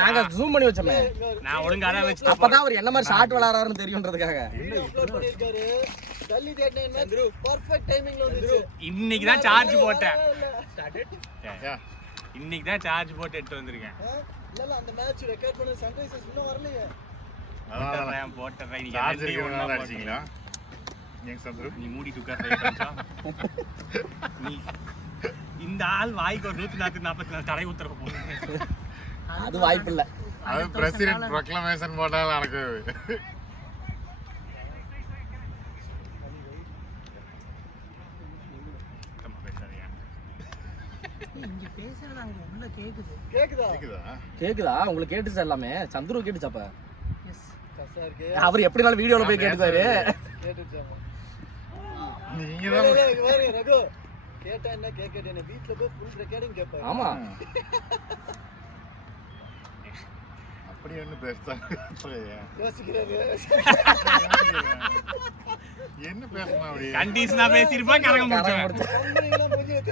நாங்க ஜூம் பண்ணி வச்சோமே, நான் ஒழுங்கா தான் வச்சு அப்பதான் அவர் என்ன மாதிரி ஷாட் விளையாடுறாருன்னு தெரியும்ன்றதுக்காக. இன்னைக்கு தான் சார்ஜ் போட்டேன், இன்னைக்கு தான் சார்ஜ் போட்டு எடுத்து வந்திருக்கேன். அந்த மேட்ச் ரெக்கார்ட் பண்ண சன்ரைசர்ஸ் இன்னும் வரலையே. போட்டறேன் நீங்க சார்ஜ் இருக்கறனால அடிச்சீங்களா? நீங்க சந்துரு நீ மூடி தூக்கறீங்க. நீ இந்த ஆள் வாய்க்கு ஒரு 144 தடை உத்தரவு போடுங்க. அது வாய்ப்பு இல்ல. அது பிரசிடென்ட் ப்ரோக்ளமேஷன் போட்டால எனக்கு இங்க பேசுறது அங்க உள்ள கேக்குது. கேக்குதா உங்களுக்கு? கேட்டுச்சு எல்லாமே. சந்துரு கேட்டுச்சாப்ப? எஸ் கசா இருக்கு. அவர் எப்படினாலும் வீடியோல போய் கேட்டுதாரு. கேட்டுச்சாமா. நீங்க தான் வேற ரகு கேட்டா என்ன கேக்கட்டே என்ன வீட்ல போய் ஃபுல் ரெக்கார்டிங் கேட்பாரு. ஆமா. அப்படி என்ன பேசுறா? யோசிக்கிறாரு. என்ன பேசணும் அப்படி? கண்டிஷனா பேசிருப்பா கரங்க முடிச்சு.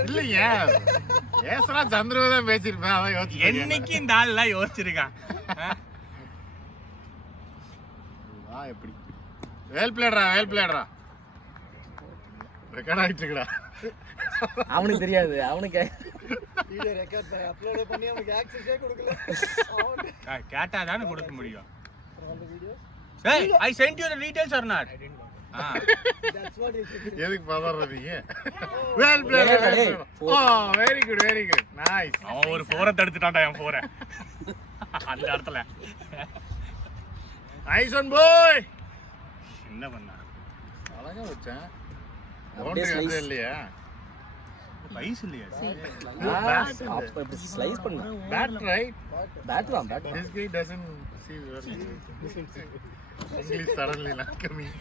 இல்லையா? ஏசரா சந்திரவே தான் பேசிருப்பேன். அத யோசிச்சு என்னைக்கு இந்த ஆள்ல யோசிச்சிருக்கான். வா எப்படி? வெல் பிளேடரா. ரெக்கார்ட் ஆயிட்டு இருக்குடா. அவனுக்கு தெரியாது. அவனுக்கு வீடியோ ரெக்கார்ட் பண்ணி அப்லோட் பண்ணி அவனுக்கு ஆக்சஸே கொடுக்கல. கேட்டா தான கொடுக்க முடியும். Hey, I sent you the details or not? That's what you said. எதுக்கு பதறீங்க? வெல் பிளேடர். ஓ வெரி குட் நைஸ். அவன் ஒரு 4 தடுத்துட்டான்டா என் 4. அந்த இடத்துல. Nice one boy. என்ன பண்ணா? அழகா வச்சேன். பவுண்டரி இல்லையா? பைஸ் இல்லையா? அப்ப இப்படி ஸ்லைஸ் பண்ணு. Bat right. பேட் தான் bat. This guy doesn't see very English suddenly not coming.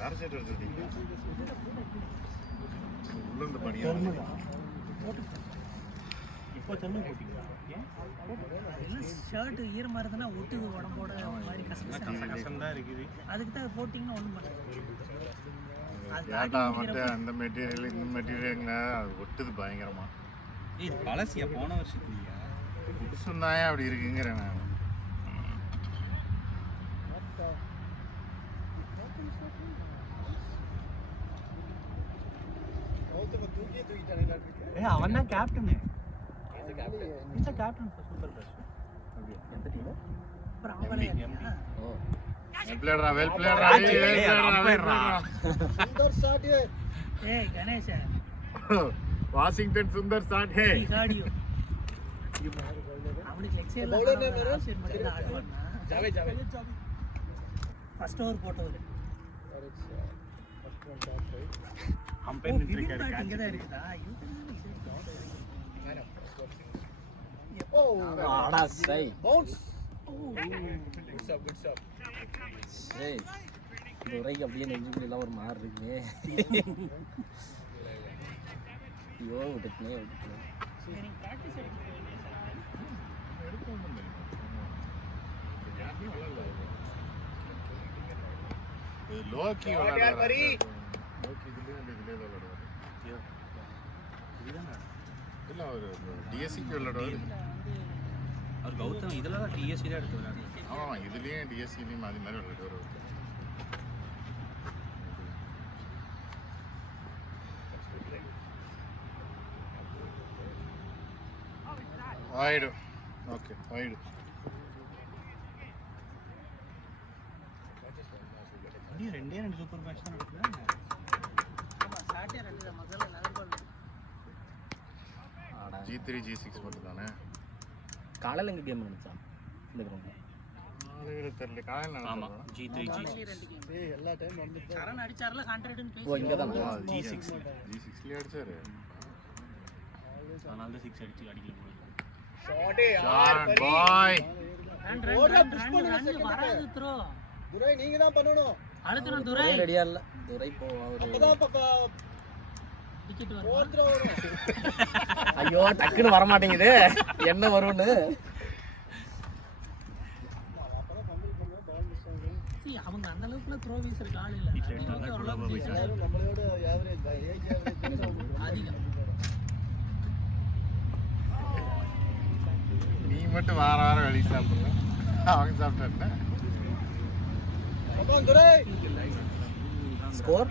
யார் செட் எடுத்துட்டீங்க? உள்ள இந்த பனியா இப்போ தண்ணி போட்டீங்க. எல்லாம் ஷர்ட் ஈரமா இருந்தா ஒட்டுது உடம்போட மாதிரி கசகசம் தான் இருக்குது. அதுக்கு தான் போட்டிங்கன்னா ஒண்ணும் பண்ணாது. டேட்டா மட்டும் அந்த மெட்டீரியல் இந்த மெட்டீரியல்ங்க அது ஒட்டுது பயங்கரமா. இது பழசியா போன வருஷத்துலயா? புதுசுனாயே அப்படி இருக்குங்கறேன் நான். அவன் தான் captain. Is a captain for super best. எந்த டீம்? ஓ வெல் பிளேடரா. சுந்தர் ஷாட். ஏய் Ganesh. Washington Sundar shot. Hey காடியோ. அவனுக்கு லெக்ஸே இல்ல. பவுலர் நேம் வேற மட்டும் ஆடுவானா? ஜாவேத். ஃபர்ஸ்ட் ஓவர் போட்டவர். அம்பையர் நின்னுட்டாரு. இங்க தான் இருக்குதா? ஆடா சை. பவுன்ஸ். Good stop. ஏய் இந்த உரைக்கு அப்படியே நெஞ்சுக்குள்ள எல்லாம் ஒரு மார் இருக்கு. ஐயோ விட்டுனே. சரி பிராக்டீஸ் லோக்கி விளையாடுறாரு. லோக்கி இதுல விளையாடுறாரு. இல்ல அவர் டிஎஸ்சிக்கு விளையாடுறாரு. அவர் கௌதம் இதெல்லாம் தான் டிஎஸ்சி தான் எடுத்து விளையாடுறாரு. ஆமா இதுலயும் டிஎஸ்சிலயும் மாதிரி மாதிரி விளையாடுறாரு. வைடு. Okay wide. அப்படியே ரெண்டே சூப்பர் மேட்ச் தான் நடக்குது. ஆமா ஷாட்டே ரெண்டு முதல்ல நல்ல பால். ஆடா G3 G6 மட்டும் தானே. காலையில எங்க கேம் நடந்துச்சா இந்த கிரவுண்ட்ல? அது தெரியல காலையில நடந்தது. ஆமா G3 G6. ஏய் எல்லா டைம் வந்து கரண் அடிச்சார்ல 100 ன்னு பேசி. ஓ இங்க தான் G6 G6ல அடிச்சாரு. அதனால தான் 6 அடிக்கல போல. ஷாட் பாய். ரன் வராது த்ரோ. துரை நீங்க தான் பண்ணனும். அழுத்தணும் துரை. ரெடியா இல்ல துரை போ அவரு டிக்கெட் வரும். ஐயோ டக்குன்னு வர மாட்டேங்குது என்ன வரும்னு. See, அவங்க அந்த அளவுக்குள்ள த்ரோ வீசர் ஆள் இல்ல. அதிகம். நீ மட்டும் வாரம் வெளியே சாப்பிடுற, அவங்க சாப்பிட்டா score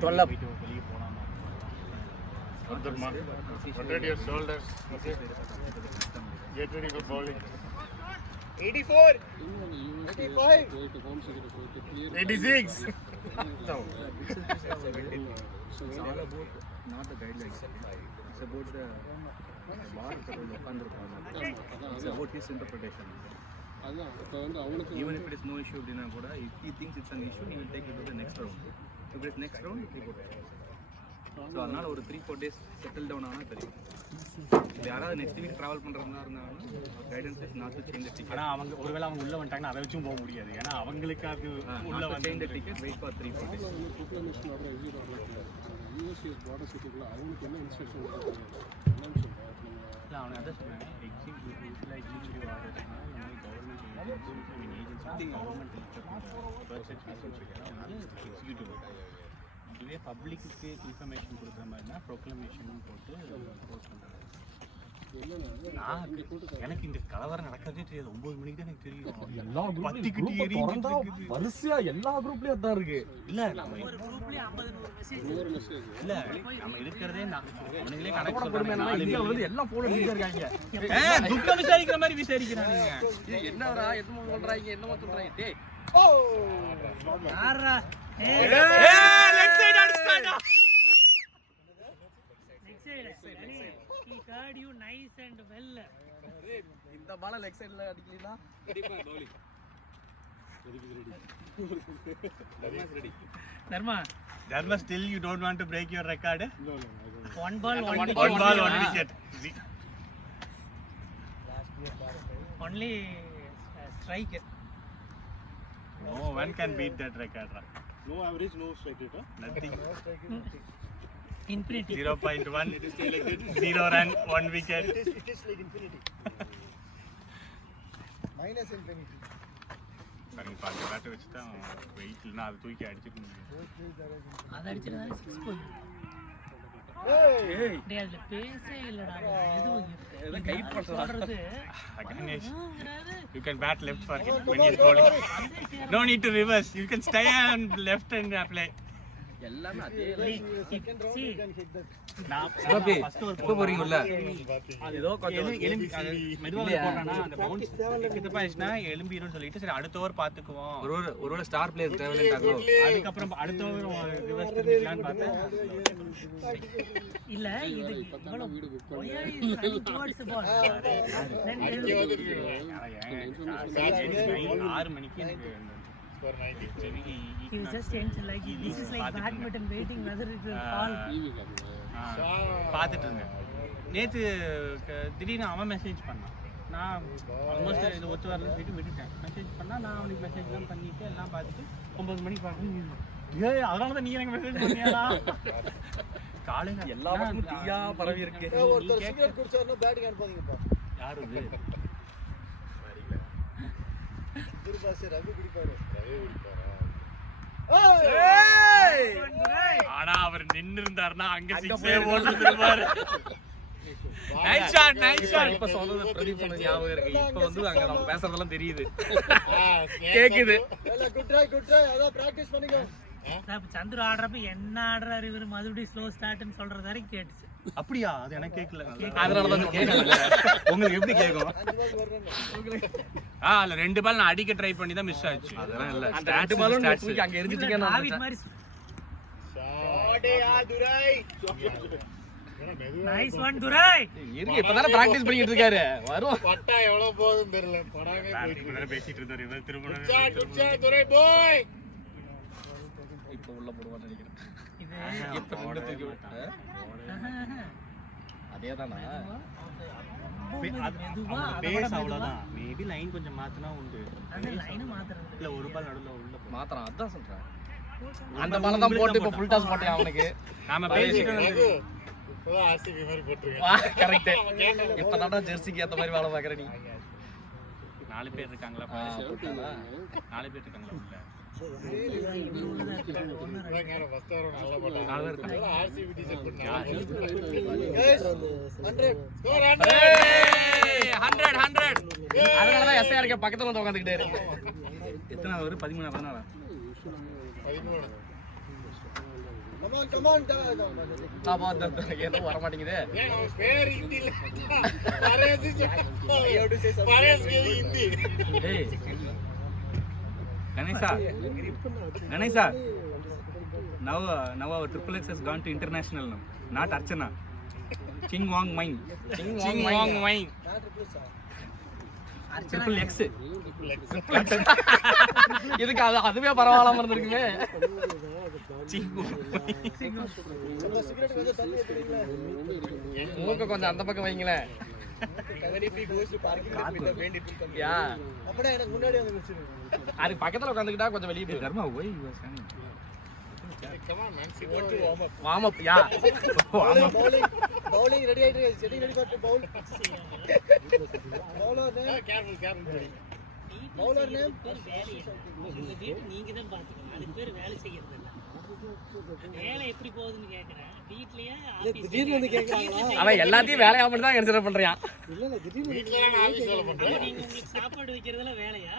12 up. rotate your shoulders, okay? Get ready for bowling. 84, 85, 86. So it's all about not the guidelines. It's about the bar it's about his interpretation. Even if it is no issue, if he thinks it's an issue, he will take it to the next round. If it is next round, he will take it. So அதனால ஒரு 3-4 days settle down ஆனா தெரியும். இப்போ யாராவது next week travel பண்றதா இருந்தாங்கன்னா guidance is not to change the ticket. ஆனா அவங்க ஒருவேளை அவங்க உள்ள வந்துட்டாங்கன்னா அதை வச்சும் போக முடியாது. ஏன்னா அவங்களுக்கு அது உள்ள வந்து change the ticket wait for 3-4 days. USS border சிட்டிக்குள்ள அவங்களுக்கு என்ன இன்ஸ்ட்ரக்ஷன் இல்ல அவன் அத சொன்னானே எக்ஸிக்யூட்டிவ் லைக் எக்ஸிக்யூட்டிவ் ஆர்டர்ஸ்னா நம்ம கவர்மெண்ட் ஏஜென்சி கவர்மெண்ட் அதனால எக்ஸிக்யூட்டிவ் இதுவே பப்ளிக்கு இன்ஃபர்மேஷன் கொடுக்குற மாதிரினா ப்ரொக்ளமேஷனும் போட்டு போஸ்ட் பண்ணுறாங்க. எனக்கு இந்த கலவரம் நடக்கிறதே தெரியாது. 9 மணிக்கு தான் எனக்கு தெரியும். எல்லா குரூப்லயும் வரிசையா எல்லா குரூப்லயும் அதான் இருக்கு. இல்ல நம்ம ஒரு குரூப்லயே 50 மெசேஜ். இல்ல நம்ம இருக்கிறதே அவங்களே கனெக்ட் வந்து எல்லாம் போன் அடிச்சிட்டு இருக்காங்க. துக்கம் விசாரிக்கிற மாதிரி விசாரிக்கிறாங்க. என்னடா என்னமோ சொல்றாங்க என்னமோ சொல்றாங்க. டேய் யாரா லெஃப்ட் சைடு அடிச்சாடா. Next side he heard you nice and well. இந்த பால லெக் சைடுல அடிக்கலனா Dharma still you don't want to break your record? one ball one wicket. only strike. No one can beat that record. No average no strike rate Nothing. infinity 0.1 0 run 1 wicket. it is like infinity. Minus infinity. சரிங்க பாத்து bad வச்சு தான் wait இல்லனா அது தூக்கி அடிச்சிட்டு அத அடிச்சா 6 போய். Hey, டேய் அதுல பேசே இல்லடா. எது கைட் பண்றது Ganesh, you can bat left for him when he is bowling. No need to reverse. You can stay on left and play. எல்லாமே அதே second round you can hit that. நான் சிவப்பி ஃபர்ஸ்ட் ஒரு இப்ப போறீங்கல்ல ஏதோ கொஞ்சம் எலும்பி மெதுவா போறானா அந்த பவுன்ஸ் கிட்டப்பா ஆயிடுச்சுனா எலும்பிரும் சொல்லிட்டு சரி அடுத்த ஓவர் பாத்துக்குவோம். ஒரு ஸ்டார் பிளேயர் தேவையில்லைட்டாங்களோ. அதுக்கப்புறம் அடுத்த ஓவர் ரிவர்ஸ் பண்ணிடலாம்னு பார்த்தேன். இல்ல இது இவ்வளவு போயாடி towards the ball. then 6 மணிக்கு எனக்கு For 90. he just ends like this is like badminton waiting whether it will fall. பார்த்துட்டு இருந்தேன். நேற்று திடீர்னு அவன் மெசேஜ் பண்ணான். நான் ஆல்மோஸ்ட் இது ஒத்து வரலன்னு சொல்லிட்டு விட்டுட்டேன். மெசேஜ் பண்ணால் நான் அவனுக்கு மெசேஜ்லாம் பண்ணிவிட்டு எல்லாம் பார்த்துட்டு 9 மணிக்கு பார்க்கணும். அதனால தான் நீ எனக்கு மெசேஜ் பண்ணியாடா. காலையில் எல்லா பக்கமும் தீயா பரவி இருக்கு. ஒருத்தர் சிகரெட் குடிச்சாருன்னா பேட்டிங் அனுப்பாதீங்கப்பா. யார் இது? திருபாசி ரவி குடிப்பாரு. ஆனா அவர் நின்னு இருந்தாருன்னா அங்க சிக்ஸே ஓடுறாரு. Nice shot nice shot. இப்ப சொன்னது பிரதீப் சொன்னது ஞாபகம் இருக்கு. இப்ப வந்து அங்க நம்ம பேசுறதெல்லாம் தெரியுது. கேக்குது. குட் ட்ரை அத பிராக்டீஸ் பண்ணுங்க. சந்துரு ஆடுறப்ப என்ன ஆடுறாரு இவரு மறுபடியும் ஸ்லோ ஸ்டார்ட்னு சொல்றது வரைக்கும் கேட்டுச்சு. அப்படியா? அது எனக்கு கேட்கல. அதனால தான் கேட்கல. உங்களுக்கு எப்படி கேட்கும்? 5 பால் வர்றேன். இல்ல 2 பால் நான் அடிக்க ட்ரை பண்ணி தான் மிஸ் ஆச்சு. அதெல்லாம் இல்ல. அந்த 2 பாலும் தூக்கி அங்க எரிஞ்சிட்டீங்கன்னு ஆவிட் மாதிரி ஷாடேயா துரை. நைஸ் ஒன் துரை. இருக்கு இப்பதானே பிராக்டீஸ் பண்ணிட்டு இருக்காரு. வரும். பட்டா எவ்வளவு போகுதுன்னு தெரியல. படாமே போயிட்டு பேசிட்டு இருந்தாரு. இவர் திரும்ப குட் ஷாட் துரை பாய். இப்ப உள்ள போடுவான்னு நினைக்கிறேன். இது இப்ப ரெண்டு தூக்கி விட்டு அதே தானே மெதுவா பேஸ் அவ்வளவுதான். மேபி லைன் கொஞ்சம் மாத்தினா உண்டு. அந்த லைனை மாத்துறது இல்ல ஒரு பால் நடுவுல உள்ள போ. மாத்திரம் அதான் சொல்றேன். அந்த பால தான் போட்டு இப்ப ஃபுல் டாஸ் போட்டேன் அவனுக்கு. நாம பேசிட்டு ஆர்சிபி மாதிரி போட்டுருங்க. கரெக்ட். இப்பதான் ஜெர்சிக்கு ஏத்த மாதிரி வேலை பாக்குற நீ. 4 பேர் இருக்காங்களா? 4 பேர் இருக்காங்களா உள்ள? ஃபர்ஸ்ட் ஓவர் நல்லா போட்டாங்க. 4 பேர் இருக்காங்க. ஆர்சிபி டிசைட் பண்ணாங்க. 100 ஸ்கோர் 100. அதனாலதான் எஸ்ஆர்கே பக்கத்துல வந்து உட்காந்துக்கிட்டே. எத்தனை ஒரு 13 14 13. Come on. ஏதோ வர மாட்டேங்குது. ஏன் அவன் பேர் ஹிந்தில பரேஸ் ஹிந்தி. ஏய் Ganesha, now our Triple X has gone to international now, not Archana. Ching Wong Ming. Triple X. இதுக்கு அதுவே பரவாயில்லாம இருந்திருக்குமே. மூக்க கொஞ்சம் அந்த பக்கம் வைங்களேன். அது பக்கத்துல உட்காந்துக்கிட்டா கொஞ்சம் வெளியே போய் Dharma, why you are standing? Come on man, see what to warm up. Warm up yeah. Bowling ready ஆயிட்டு setting ready for bowl. Bowler name careful. Bowler name பேர் வேலை. உங்க வீட்டு நீங்க தான் பாத்துக்கணும். அதுக்கு பேர் வேலை செய்யறது இல்ல. வேலை எப்படி போகுதுன்னு கேக்குறேன். வீட்லயே திடீர்னு வந்து கேக்குறாங்களா? அவன் எல்லாத்தையும் வேலையா மட்டும் தான் கன்சிடர் பண்றான். வீட்ல நான் ஆபீஸ் வேலை பண்றேன். நீங்க உங்களுக்கு சாப்பாடு வைக்கிறதுல வேலையா?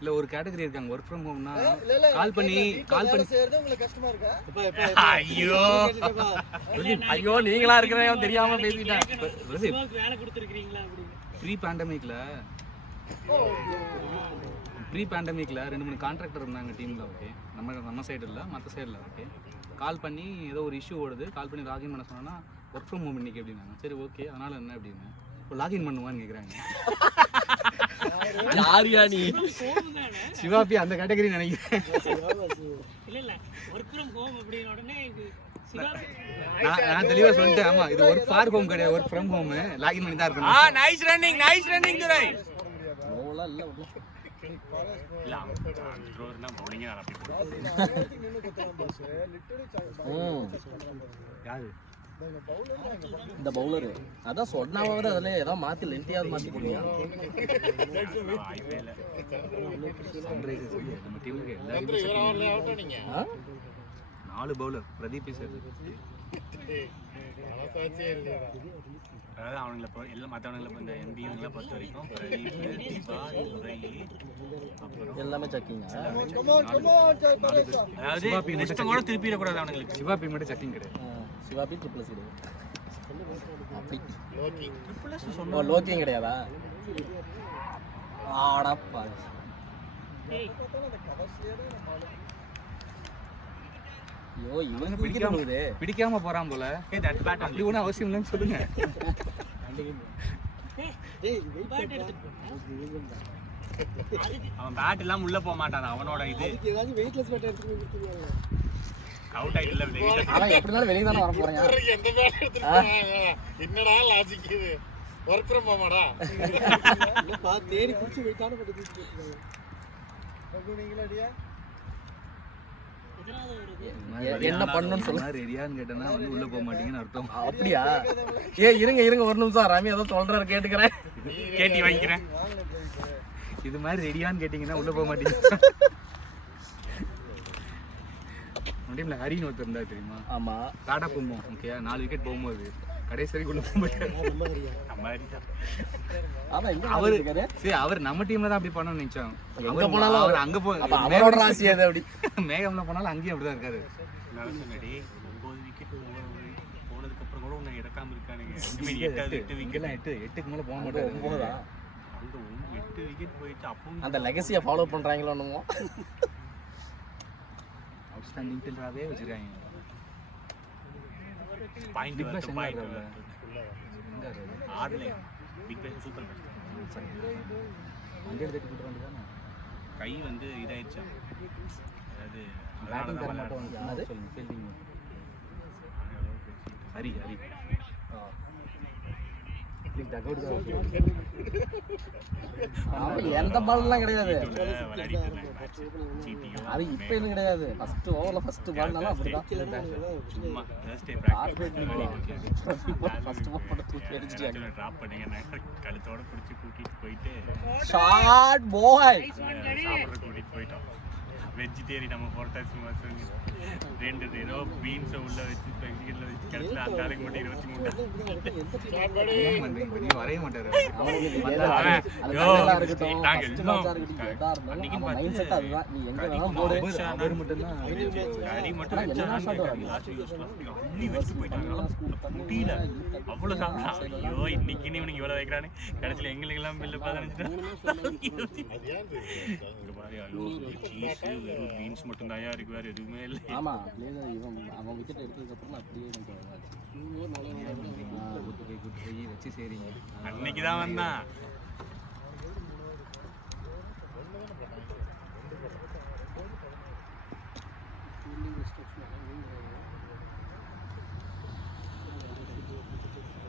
இல்ல ஒரு கேட்டகரி இருக்காங்க work from home னா கால் பண்ணி செய்யறது உங்களுக்கு கஷ்டமா இருக்கா? ஐயோ நீங்களா இருக்கிறவன் தெரியாம பேசிட்டேன். சிவாக்கு வேலை கொடுத்துருக்கீங்களா அப்படின்னு. ப்ரீ பேண்டமிக்ல 2-3 கான்ட்ராக்டர் இருந்தாங்க டீம்ல. ஓகே நம்ம சைடு இல்ல மற்ற சைடுல. ஓகே கால் பண்ணி ஏதோ ஒரு இஷ்யூ ஓடுது, கால் பண்ணி லாகின் பண்ண சொன்னா ஒர்க் ஃப்ரம் ஹோம் இன்னைக்கு அப்படின்னாங்க. சரி ஓகே அதனால என்ன அப்படின்னு இப்போ லாகின் பண்ணுவான்னு கேக்குறாங்க. யாரியா நீ? சிவாபி அந்த கேட்டகரி நினைக்கிறேன். இல்ல ஒர்க் ஃப்ரம் ஹோம் அப்படின உடனே நான் தெளிவா சொல்லிட்டேன். ஆமா இது ஒர்க் ஃபார் ஹோம் கிடையாது, ஒர்க் ஃப்ரம் ஹோம். லாகின் பண்ணி தான் இருக்கணும். நைஸ் ரன்னிங் துரை. நோலா இல்ல இல்ல த்ரோர்னா பவுலிங் அப்படி யாரு இந்த பவுலர் அதான் சொன்னாவது அதுல ஏதோ மாத்தி லென்த்தியாவது மாத்தி போடுங்க. நம்ம டீமுக்கு அவுட் நீங்க 4 பவுலர் பிரதீப் சார். அதாவது அவனுங்களை எல்லாம் மற்றவங்களை இந்த எம்பிங்களை பொறுத்த வரைக்கும் பிரதீப், தீபா, துரை, அப்புறம் எல்லாமே சக்கிங்க. அதாவது நெக்ஸ்ட் கூட திருப்பிடக்கூடாது அவனுங்களுக்கு. சிவாபி மட்டும் சக்கிங் கிடையாது. சிவாபி ட்ரிபிள் சி அப்படி லோக்கியும் கிடையாதா? ஆடப்பா ஐயோ இவங்க பிடிக்காம போறான் போல. அப்படி ஒன்றும் அவசியம் இல்லைன்னு சொல்லுங்க. அவன் பேட் எல்லாம் உள்ள போக மாட்டான். அவனோட இது அவுட் ஆயிடல. அவன் எப்படினாலும் வெளியே தானே வர போறான். எந்த பேட் எடுத்துட்டாங்க? என்னடா லாஜிக் இது? வொர்க் ஃப்ரம் ஹோமாடா? இல்லப்பா தேடி குடிச்சு வெயிட்டான பட்டு தூக்கிட்டு நீங்களா அடியா என்ன பண்ணணும்னு சொல்ல ரெடியான்னு கேட்டேன்னா வந்து உள்ள போக மாட்டீங்கன்னு அர்த்தம். அப்படியா? இருங்க ஒரு நிமிஷம் ரவி ஏதோ சொல்றாரு கேட்டுக்கிறேன். கேட்டி வாங்கிக்கிறேன். இது மாதிரி ரெடியான்னு கேட்டீங்கன்னா உள்ள போக மாட்டீங்க. டீம்ல ஹரின்னு ஒருத்தர் இருந்தா தெரியுமா? ஆமா டாடா போவோம். ஓகே 4 விக்கெட் போகும்போது கடைசி வரைக்கும் உள்ள போக மாட்டாரு. அவர் நம்ம டீம்ல தான் அப்படி பண்ணணும்னு நினைச்சோம். எங்க போனாலும் அவர் அங்க அவரோட ராசி அது. அப்படி மேகம்ல போனாலும் அங்கேயும் அப்படிதான் இருக்காரு. 9 விக்கெட் போனதுக்கு அப்புறம் கூட உன்னை இறக்காம இருக்கானுங்க. 8க்கு மேல போக மாட்டாரு. அங்க 8 விக்கெட் போயிட்டு அப்போ அந்த லெகசியை ஃபாலோ பண்றாங்களோ என்னமோ. அவுட்ஸ்டாண்டிங் ஃபீல்டராவே வச்சிருக்காங்க. பாயிண்ட் பிக் பேஷ் பாயிண்ட் எங்க ஆர்ல பிக் பேஷ் சூப்பர் பேஷ் 130 போட்டுறாங்க. கை வந்து இதாயிடுச்சு. அதாவது பேட்டிங் தர மாட்டோம். யாரு ஃபீல்டிங் ஹரி எந்த பால்லாம் கிடையாது விளையாடிட்டு இருந்தாங்க சீட்டியோ அது இப்ப இன்னும் கிடையாது ஃபர்ஸ்ட் ஓவர்ல ஃபர்ஸ்ட் பால்னால அப்படிதான் சும்மா தேர்ஸ்டே ஃபர்ஸ்ட் பால் போட்டு தூக்கி அடிச்சிட்டாங்க ட்ராப் பண்ணீங்க கழுத்தோட பிடிச்சி கூட்டிட்டு போயிட்டு ஷாட் பாய் சாப்பிட்ற கூட்டிட்டு போயிட்டோம் வெஜிடேரியன் நம்ம புரட்டாசி மாதம் 2 ஏதோ பீன்ஸை உள்ள வச்சு பெங்கிட்ல வச்சு கடைசியில் அந்த ஆளுக்கு மட்டும் 23 நீ வரைய மாட்டாரு அவர் மட்டும்தான் கறி மட்டும் முடியல அவ்வளோ சாப்பிட்டான் ஐயோ இன்னைக்குன்னு இவனுக்கு இவ்வளோ வைக்கிறானு கடைசியில் எங்களுக்கு எல்லாம் பில்லு 15 வெறும் பீன்ஸ் மட்டும் தான் இருக்கு வேற எதுவுமே இல்லை ஆமா அவன் விக்கெட் எடுத்ததுக்கு அப்புறம் அப்படியே கூட்டு போய் வச்சு சரிங்க அன்னைக்கு தான் வந்தான்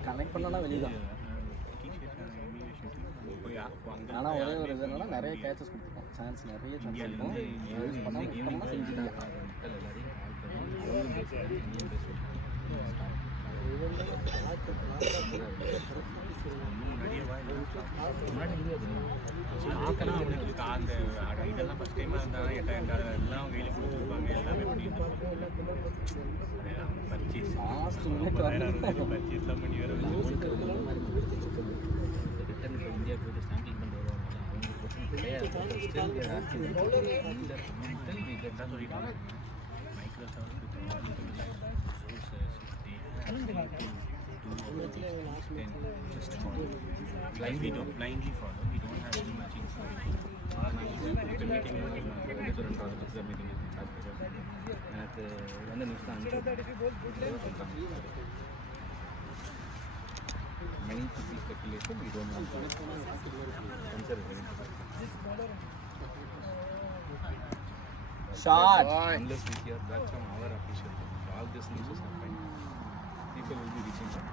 கனெக்ட் பண்ணனா வெளியதான் ஆனா ஒரே ஒரு இது என்னன்னா நிறைய கேட்சஸ் கொடுத்துருக்கோம் சான்ஸ் நிறைய சான்ஸ் இருக்கும் யூஸ் பண்ணா செஞ்சுட்டாங்க அந்த இதெல்லாம் ஃபர்ஸ்ட் டைமா இருந்தாலும் 8000 எல்லாம் அவங்க கையில கொடுத்துருப்பாங்க எல்லாமே பண்ணிட்டு பர்ச்சேஸ் பர்ச்சேஸ்லாம் பண்ணி வர ரிட்டர்ன் இந்தியா போயிட்டு ஸ்டாம்பிங் பண்ணிட்டு வருவாங்க சொல்லிட்டாங்க Microsoft just follow. Blindly follow. We don't have any much information. எனக்கு வந்து நியூஸ் தான் many people speculation we don't want to answer it shot unless we hear back from our official all this news is happening people will be reaching out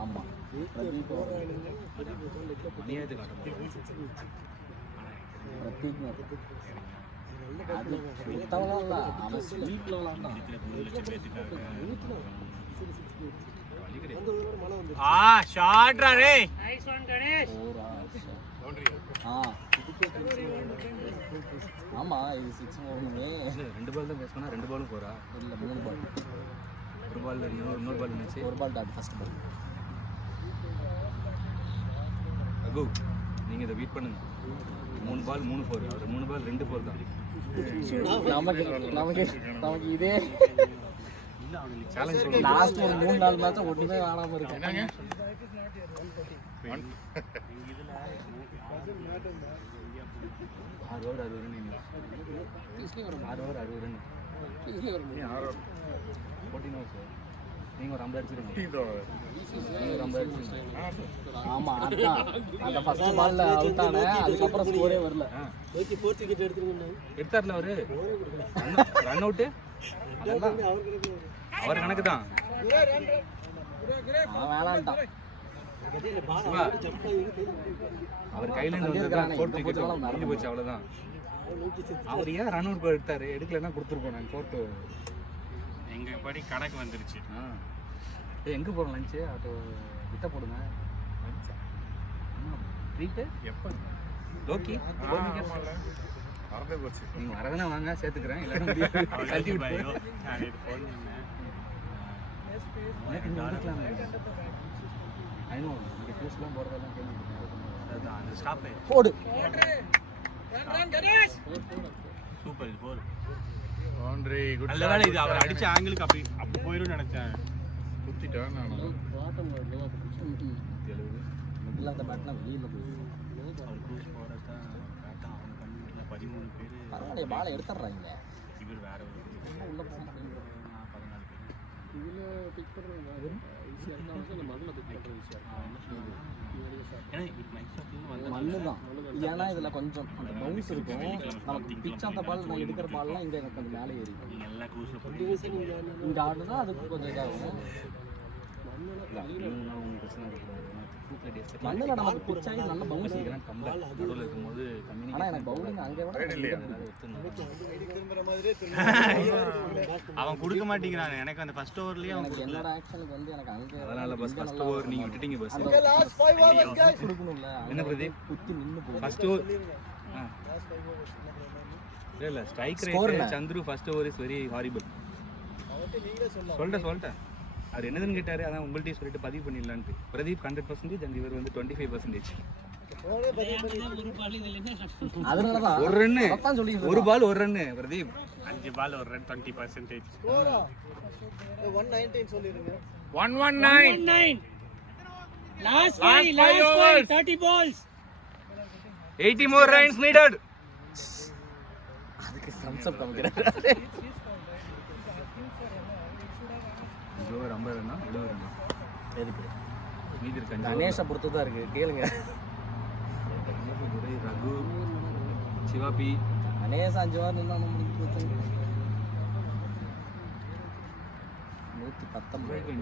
ஆமா பிரதீப் மணியாவது காட்ட பிரதீப் அது சுத்தவெல்லாம் இல்ல அவன் ஸ்வீட்ல விளாண்டான் ஷாட்ரா ரே ஆமா இது 6 ஓவருமே 2 பால் தான் பேஸ் பண்ணா 2 பாலும் போறா இல்ல 3 பால் ஒரு பால் இன்னொரு பால் இருந்துச்சு ஒரு பால் தான் ஃபர்ஸ்ட் பால் அகு நீங்க இதை வெயிட் பண்ணுங்க 3 பால் 3 4 அவர் 3 பால் 2 4 தான் நமக்கு இதே சேலஞ்ச் லாஸ்ட் ஒரு 3-4 மேட்ச் ஒண்ணுமே ஆடாம இருக்கு ஆறு ஓவர் 60 ரன் நீங்க 6 ஓவர் 60 ரன் 6 ஓவர் 14 ஓவர் நீங்க ஒரு 50 அடிச்சிருங்க நீங்க ஒரு 50 அடிச்சிருங்க ஆமா அதான் அந்த ஃபர்ஸ்ட் பால்ல அவுட் ஆனே அதுக்கப்புறம் ஸ்கோரே வரல ஓகே 4th விக்கெட் எடுத்துருங்க எடுத்தார்ல அவரு ரன் அவுட் அதெல்லாம் அவர் கணக்கு தான் வேணான்ட்டான் அவர் கையில இருந்து வந்தா 4th விக்கெட் முடிஞ்சு போச்சு அவ்வளவுதான் அவர் ஏன் ரன் அவுட் எடுத்தாரு எடுக்கலன்னா கொடுத்துருப்போம் நாங்கள் 4th எங்க படி கணக்கு வந்துருச்சு எங்க போறோம் லஞ்சு ஆட்டோ கிட்ட போடுங்க ட்ரீட்டு எப்போ லோக்கி மறந்தே போச்சு நீங்க வரதுனா வாங்க சேர்த்துக்கிறேன் இல்லைன்னா கழட்டி விட்டு நான் இது ஃபோன் பண்ணேன் எனக்கு இங்கே வந்துக்கலாம் ஐநோ இங்கே ஃபியூஸ்லாம் போகிறதெல்லாம் கேள்வி அந்த ஸ்டாப் போடு சூப்பர் இது போல் பவுண்டரி குட் நல்ல வேலை இது அவர் அடிச்ச ஆங்கிளுக்கு அப்படி போயிடும் நினைச்சேன் குத்திட்டேன் நான் மிடில் அந்த பேட்லாம் வெளியில் போய் அவர் க்ரூஸ் போகிறதா கரெக்டாக அவங்க பண்ணி 13 பேர். பரவாயில்லையே பாலை எடுத்துடுறாங்க. இவர் வேற ஒரு உள்ள போக மாட்டேங்குது. 14 பேர். இதில் பிக் பண்ணுறது ஈஸியாக இருந்தாலும் அந்த மண்ணில் பிக் பண்ணுறது ஈஸியாக இருக்கும். ஏன்னா இவர் மைக் ஷாப்லேருந்து வந்து மண்ணு தான். ஏன்னா இதில் கொஞ்சம் அந்த பவுன்ஸ் இருக்கும். நமக்கு பிச் அந்த பால் நான் எடுக்கிற பால்லாம் இங்கே எனக்கு கொஞ்சம் மேலே ஏறி நீங்கள் எல்லா க்ரூஸில் போய் இங்கே ஆடுனா அதுக்கு கொஞ்சம் இதாகும். மண்ணில் நமக்கு பிச் ஆகி நல்ல பவுன்ஸ் நடுவில் இருக்கும்போது ஆனால் எனக்கு பவுலிங் அங்கே விட திரும்புற மாதிரியே அவன் கொடுக்க மாட்டேங்கிறான். எனக்கு அந்த ஃபர்ஸ்ட் ஓவர்லேயே அவன் எனக்கு என்னோட ஆக்ஷனுக்கு வந்து எனக்கு அங்கே அதனால பஸ் ஃபர்ஸ்ட் ஓவர் நீங்கள் விட்டுட்டீங்க பஸ். Last 5 overs guys. கொடுக்கணும்ல. என்ன பிரதீப் குத்தி நின்று போகுது. ஃபர்ஸ்ட் ஓவர் லாஸ்ட் 5 overs இல்லை ஸ்ட்ரைக் Score ரேட் என்ன? Chandru first over is very horrible. அவர்கிட்ட நீங்களே சொல்லலாம். சொல்லிட்டேன் அவர் என்னதுன்னு கேட்டார். அதான் உங்கள்கிட்டயும் சொல்லிட்டு பதிவு பண்ணிடலான்ட்டு. பிரதீப் 100% அண்ட் இவர் வந்து 25%. போனே பதிவு பண்ணி ஒரு பால் இதில் என்ன அதனாலதான் ஒரு ரன்னு அதான் சொல்லி ஒரு பால் ஒரு ரன்னு பிரதீப் 5 பால் ஒரு ரன் 20%. ஸ்கோரா 119 சொல்லிருங்க. 119 last 5 30 balls. 80 more runs needed. அதுக்கு thumbs up காமிக்கிறாரு. ஓவர் 50 ரன்னா 70 ரன்னா எதுக்கு மீதி இருக்கு. கணேஷை பொறுத்து தான் இருக்கு. கேளுங்க. ரகு சிவாபி கணேஷ் 5 வாரம் நின்னா நம்மளுக்கு போச்சு. 119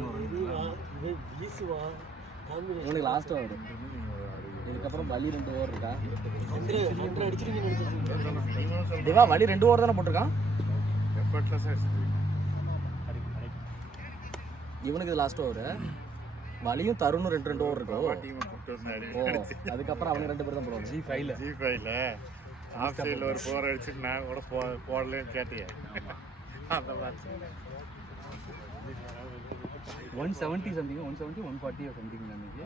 இவனுக்கு லாஸ்ட் ஓவர். இதுக்கப்புறம் வலி 2 ஓவர் இருக்கா? திவா வலி 2 ஓவர் தானே போட்டிருக்கான். இவனுக்கு இது லாஸ்ட் ஓவர். வலியும் தருணும் 2 ஓவர் இருக்கும். ஓ அதுக்கப்புறம் அவனுக்கு 2 பேர் தான் போடுவாங்க. G5ல ஆஃப் சைடில் ஒரு 4 அடிச்சுட்டு நான் கூட போடலன்னு கேட்டியா? அந்த மேட்ச் 170 சம்திங் 170 140 சம்திங் நினைச்சு.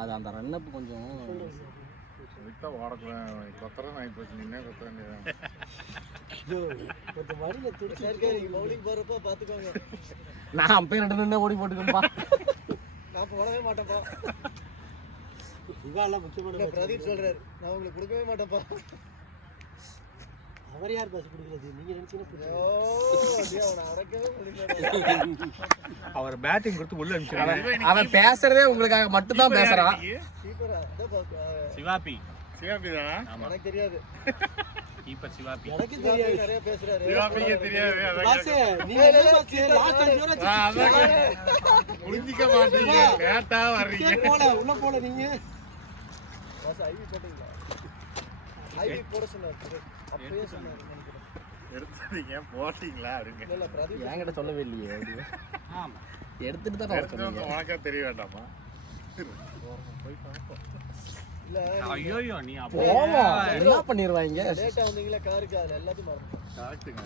அது அந்த ரன்னப் கொஞ்சம் விட்டா ஓடக்கூடாது. கொத்தரம் ஆகி போச்சு. நின்னே கொத்த வேண்டியதான். கொஞ்சம் மடியில துடிச்சு இருக்க. நீங்க பவுலிங் போறப்ப பாத்துக்கோங்க. நான் அம்பையர் 2 நின்று ஓடி போட்டுக்கப்பா. நான் போடவே மாட்டேன்ப்பா. இவால முக்கியமான பிரதீப் சொல்றாரு நான் உங்களுக்கு கொடுக்கவே மாட்டேன்ப்பா. அவர் யார் பாஸ் கொடுக்கிறது? நீங்க நினைச்சீங்கன்னா அவனை அடக்கவே முடியல. அவர் பேட்டிங் கொடுத்து உள்ள அனுப்பிச்சாங்க. அவன் பேசுறதே உங்களுக்காக மட்டும் தான் பேசுறான். கீப்பரா சிவாபி சிவாபிதானா? எனக்கு தெரியாது. கீப்பர் சிவாபி எனக்கு தெரியாது. நிறைய பேசுறாரு. சிவாபிக்கு தெரியாது. பாஸ் நீங்க என்ன பாஸ் லாஸ்ட் 5 ஓவர் புரிஞ்சிக்க மாட்டீங்க. லேட்டா வர்றீங்க. போல உள்ள போல நீங்க பாஸ் ஐவி போட்டீங்களா? ஐவி போட சொன்னாரு. அப்படியே சொன்னாரு நினைக்கிறேன். எடுத்துட்டீங்க போட்டீங்களா அப்படிங்க. இல்ல பிரதீப் என்கிட்ட சொல்லவே இல்லையே. ஆமா எடுத்துட்டு தான் வர சொன்னீங்க. உனக்கா தெரிய வேண்டாமா? போய் பாப்போம். இல்ல ஐயோ நீ போமா என்ன பண்ணிடுவாங்க. லேட்டா வந்தீங்களா காருக்கு அதுல எல்லாத்தையும் மறந்துட்டேன். கரெக்டுங்க.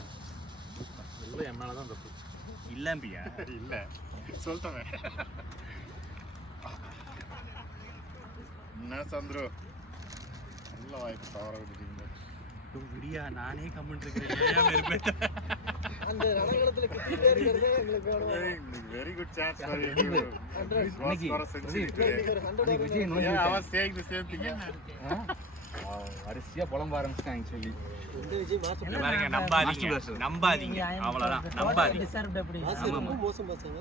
எல்லாம் என் மேல தான் தப்பு. இல்லம்பியா இல்ல சொல்லிட்டேன். என்ன சந்துரு நல்ல வாய்ப்பு தவற விட்டுட்டீங்க. விடியா நானே கமெண்ட் இருக்கிறேன். அந்த ரணகளத்துல கிட்டிட்டே இருக்கிறதே எங்களுக்கு வேணும். Very good chance for you. இன்னைக்கு இன்னைக்கு ஒரு 100 விஜய் நோய் அவன் சேக் தி சேம் திங். அரிசியா புலம்ப ஆரம்பிச்சிட்டாங்க சொல்லி. இந்த விஜய் மாசம் பாருங்க நம்பாதீங்க அவ்வளவுதான். நம்பாதீங்க டிசர்வ்ட் அப்படி. ரொம்ப மோசம் பாசங்க.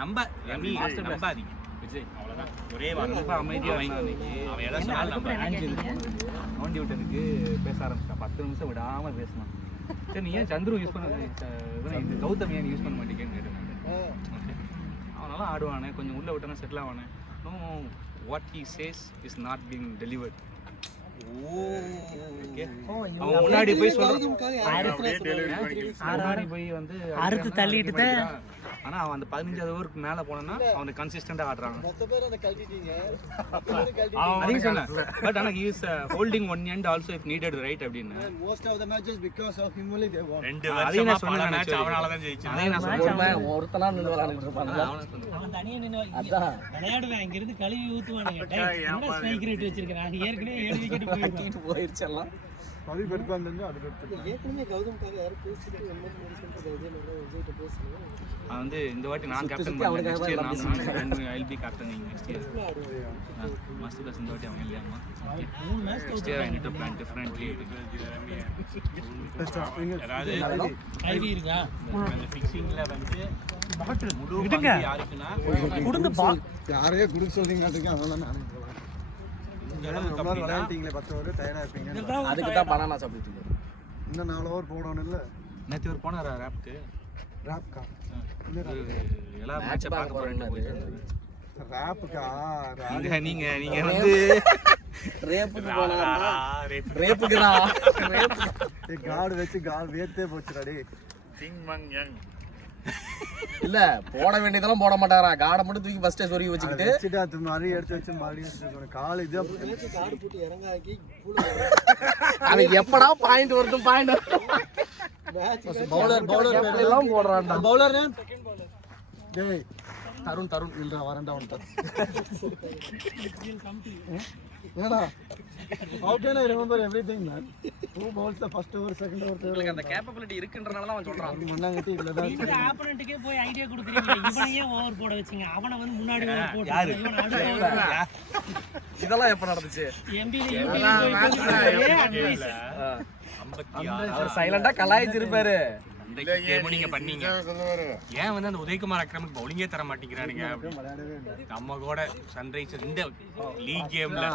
நம்பாதீங்க விஜய் அவ்வளவுதான். ஒரே ரொம்ப அமைதியா அவன் எதை சொன்னாலும் நோண்டி விட்டதுக்கு பேச ஆரம்பிச்சான். 10 நிமிஷம் விடாம பேசினான். சரி நீ ஏன் சந்துரு யூஸ் பண்ண இது கௌதம் ஏன் யூஸ் பண்ண மாட்டேங்கன்னு கேட்டேன். அவனால ஆடுவானே கொஞ்சம் உள்ள விட்டானே செட்டில் ஆவானே. No what he says is not being delivered. அவன் முன்னாடி போய் சொல்றான். முன்னாடி போய் வந்து அறுத்து தள்ளிட்டு தான். ஆனா அவன் அந்த 15வது ஓவருக்கு மேல போனா அவன் கன்சிஸ்டன்டா ஆடுறாங்க. மொத்த பேர் அந்த கழட்டிட்டீங்க. அதையும் சொன்னேன். பட் ஆனா he is holding one end also if needed right அப்படினா. Most of the matches because of him only they won. 2 வருஷமா பல மேட்ச் அவனால தான் ஜெயிச்சான். அதையும் நான் சொல்றேன். ஒருத்தனா நின்னு விளையாடிட்டு இருப்பாங்க. அவன் தனியா நின்னு அதான் விளையாடுவேன். இங்க இருந்து கழுவி ஊத்துவானுங்க. என்ன ஸ்ட்ரைக் ரேட் வச்சிருக்காங்க. ஏற்கனவே 7 விக்கெட் போயிடுச்சு. போயிருச்செல்லாம் பதிவு எடுப்பான்னு தெரிஞ்சு அது ஏற்கனவே கௌதம்காக யாரும் பேசிட்டு எண்பது மணி சொல்றது இதே மாதிரி தான் விஜய்கிட்ட பேசுறேன். அவன் வந்து இந்த வாட்டி நான் கேப்டன் பண்ணல, நெக்ஸ்ட் இயர் நான் I'll be captain next year. Must plus இந்த வாட்டி அவன் இல்லையாமா. Next year I need to plan differently. அதாவது ஐவி இருக்கா அந்த ஃபிக்ஸிங்ல வந்து முழு விடுங்க. பங்கு யாருக்குன்னா கொடுங்க யாரையே குடுக்க சொல்றீங்க அதனால நான் இந்த அளவுக்கு அப்படின்னா விளையாண்டிங்களே 10 ஓவர் டயர்டா இருப்பீங்க. அதுக்கு தான் பனானா சாப்பிட்டு இருக்கேன். இன்னும் 4 ஓவர் போடணும் இல்ல நேற்று ஒரு போனாரா ரேப்க்கு ராப்கா எல்லா மேட்ச் மேட்சை பார்க்க பார்க்க போறேன்னு போறேன். ராப்கா நீங்க வந்து ரேப்புக்கு போனா ரேப்புக்குடா. காடு வச்சு கால் வேர்த்தே போச்சுடா டேய். கிங் மங் யங் இல்ல போட வேண்டியதெல்லாம் போட மாட்டாரா, காடை மட்டும் தூக்கி ஃபர்ஸ்டே சொருகி வச்சுக்கிட்டு வச்சுட்டு அது மாதிரி எடுத்து வச்சு மறுபடியும் வச்சுக்கணும். கால் இதே காடு போட்டு இறங்காக்கி அவன் எப்படா பாயிண்ட் வரட்டும் பாயிண்ட் பவுலர் எல்லாம் போடுறான்டா. பவுலர் டேய் தருண் தருண் இல்லடா வரேன்டா வந்துட்டேன். ஏடா how can I remember everything man? Who bowls the first over, second over, third over? அந்த கேப்பபிலிட்டி இருக்குன்றனால தான் அவன் சொல்றான். மண்ணாங்கட்டி இல்ல தான் இந்த ஆப்பனன்ட்க்கே போய் ஐடியா கொடுக்குறீங்க. இவனை ஏன் ஓவர் போட வச்சீங்க? அவனை வந்து முன்னாடி ஓவர் போட்டு யாரு? இவனை அடுத்து over இதெல்லாம் எப்ப நடந்துச்சு? எம்பில யூடில போய் அட்வைஸ் அவர் சைலண்டா கலாய்ச்சிருப்பாரு. நீங்க பண்ணீங்க சொல்லுவாரு. ஏன் வந்து அந்த உதயகுமார் அக்ரமுக்கு பவுலிங்கே தர மாட்டேங்கிறானுங்க? நம்ம கூட சன்ரைசர் இந்த லீக் கேம்ல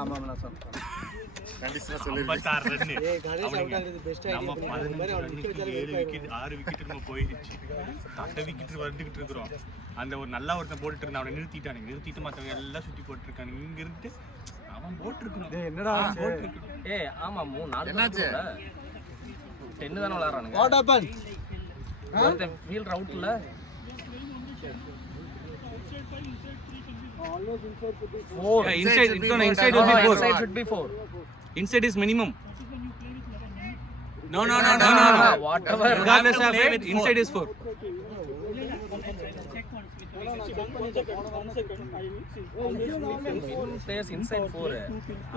கண்டிஷனா சொல்லி 56 ரன் நம்ம 15 ரன்னுக்கு 7 விக்கெட் 6 விக்கெட் நம்ம போயிடுச்சு. தட்ட விக்கெட் வந்துகிட்டு இருக்கிறோம். அந்த ஒரு நல்ல ஒருத்தன் போட்டுட்டு இருந்தான், அவனை நிறுத்திட்டு மத்தவங்க எல்லாம் சுத்தி போட்டுருக்கானுங்க. இங்க இருந்து அவன் போட்டுருக்கணும். என்னடா போட்டுருக்கணும். ஏய் ஆமா 4 என்னாச்சு? 10 தான விளையாடுறானுங்க. வாட் ஹேப்பன் ஒருத்தன் field அவுட்ல Inside will be 4. inside should be 4. Inside is minimum. No. Whatever. Regardless of it, inside is 4. Players inside 4.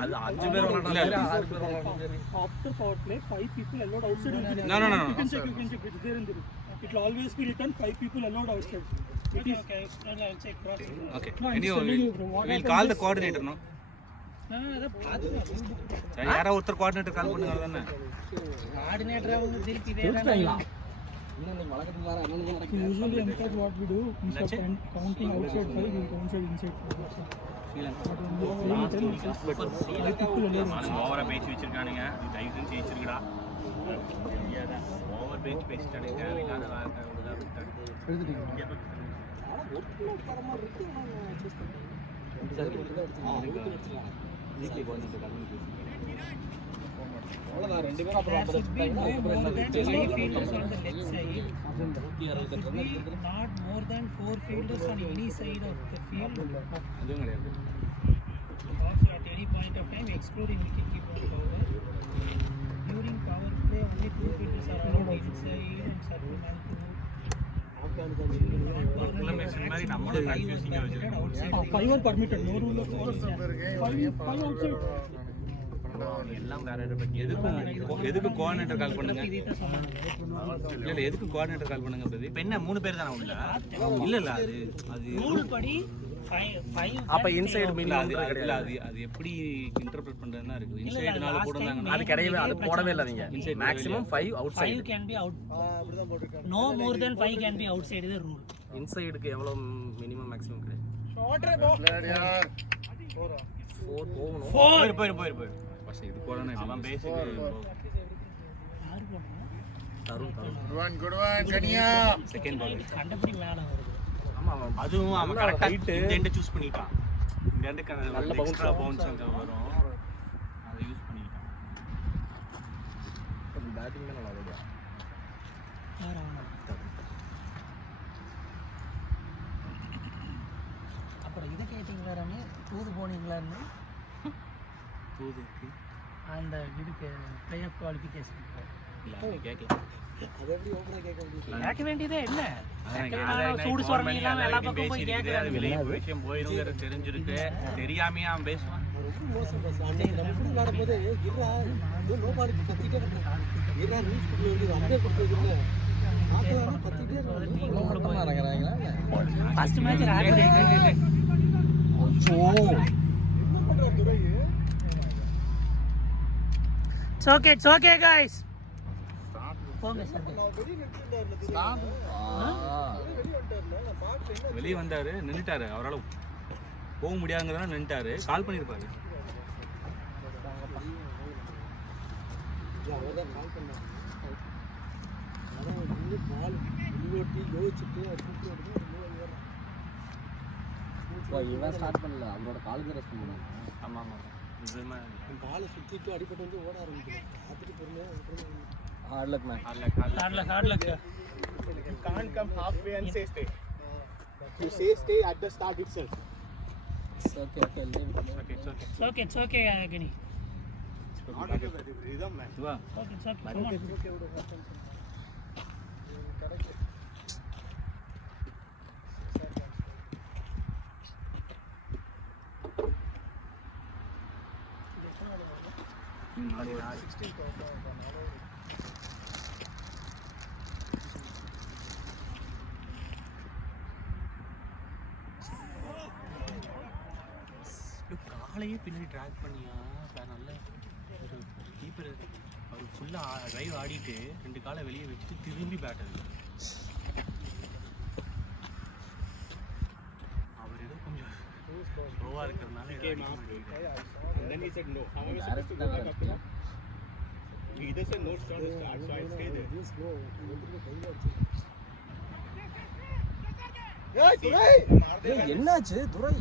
அது 5 பேர் விளையாடுறாங்க, 6 பேர் விளையாடுறாங்க. After power play, 5 people allowed outside. No. You can check. It's there and there. It will always be written 5 people allowed outside. It is Okay. No, I'm Anyway, telling you, bro. What we'll happened call the is- coordinator, no? அத பாத்து யாரோ ஒருத்தர் coordinator கால் பண்ணுங்க தானே. கோஆர்டினேட்டரா வந்து திருப்பி வேற So usually in fact what we do, instead of counting outside 5, we count inside 4. ஓவரா பேசி வச்சிருக்கானுங்க. தயவு செஞ்சு ஜெயிச்சிருக்கடா. ஓவர் பேசி பேசிட்டானுங்க. தேவையில்லாத அவ்வளவுதான், 2 பேரும் அப்புறம் There should be no more than 5 fielders on the leg side. Should be not more than 4 fielders on any side of the field. அதுவும் கிடையாது. Off at any point of time, excluding wicket-keeper cover. During power play, only 2 fielders are allowed inside and certain man to. மாதிரி நம்மளும் கன்ஃபியூசிங்கா வச்சிருக்கோம். 5 are permitted, no rule of 5 outside. எல்லாம் வேற எதுக்கு coordinator கால் பண்ணுங்க. இல்ல எதுக்கு கோஆர்டினேட்டர் கால் பண்ணுங்க பிரதீப்? இப்ப என்ன 3 பேர் தான உள்ள? இல்ல அது ரூல் படி 5 அப்ப இன்சைடு மீன் அது எப்படி இன்டர்பிரட் பண்றதுன்னா இருக்கு. இன்சைடுனால போடுறாங்க. அது கிடையவே அது போடவே இல்ல. நீங்க maximum 5 out 5 side. can be out. No more than 5 can be outside the rule. இன்சைடுக்கு எவ்வளவு மினிமம் மேக்ஸிமம் கிடையாது? யார் 4 போகணும். போயிரு ஃபர்ஸ்ட் இது போறானே. அவன் பேசிக் யாரு போடுறா? தருண் குட் ஒன் கனியா செகண்ட் பால். கண்டபடி மேல வருது. ஆமா அதுவும் அவன் கரெக்ட்டா இந்த எண்ட் சூஸ் பண்ணிட்டான். இந்த எண்டுக்கு நல்ல எக்ஸ்ட்ரா பவுன்ஸ் அங்க வரும். அதை யூஸ் பண்ணிட்டான். பேட்டிங் தான் நல்லா இருக்கு. யார் அவனா? அப்புறம் இதை கேட்டீங்களா ராணி? தூது போனீங்களான்னு தூதுக்கு அந்த இதுக்கு பிளே ஆஃப் குவாலிஃபிகேஷன் கேட்கல. கேட்க வேண்டியதே இல்ல. சூடு சொரணை இல்லாம எல்லா பக்கம் போய் பேசிருக்கு. அது கேட்கறாங்க. வெளிய விஷயம் போயிருங்கிறது தெரிஞ்சிருக்கு. தெரியாமையே அவன் பேசுவான். ரொம்ப மோசம் பாஸ். அன்னைக்கு நம்ம கூட விளையாடும்போது இருடா ஏதோ நோ பாலுக்கு கத்திட்டே இருந்தேன். இருடா ரூல்ஸ் கொடுக்க வேண்டியது அப்படியே கொடுத்தது இல்லை. பார்த்தா கத்திட்டே இருந்தேன். First match It's okay guys. வெளியே வந்தாரு, நின்னுட்டாரு. அவரால் போக முடியாதுங்கிறதா நின்னுட்டாரு. கால் பண்ணியிருப்பாரு. அவர்தான் கால் பண்ணாங்க. அதான் வந்து பால் உள்ளோட்டி யோசிச்சுட்டு தூக்கி எடுத்து இவன் ஸ்டார்ட் பண்ணல, அவரோட காலுக்கு ரெஸ்ட் பண்ணுவாங்க. ஆமாம் ஆமாம், நிஜமா காலை சுற்றிட்டு அடிபட்டு வந்து ஓட ஆரம்பிக்கிறேன். பார்த்துட்டு பொறுமையாக hard luck man. Hard luck. You can't come halfway and say stay. You say stay at the start itself. Okay leave it. It's okay Gani. Rhythm man. இதுவா It's okay. Come on. காலையே பின்னாடி track பண்ணியா நல்ல ஒரு keeper. அவர் ஃபுல்லாக drive ஆடிட்டு 2 காலை வெளியே வச்சுட்டு திரும்பி பேட்டர். அவர் ஏதோ கொஞ்சம் ஸ்லோவாக இருக்கிறதுனால And then he said no. How am I supposed to go back up to him? He either said no start or start, so I stay there. என்னாச்சு துரை?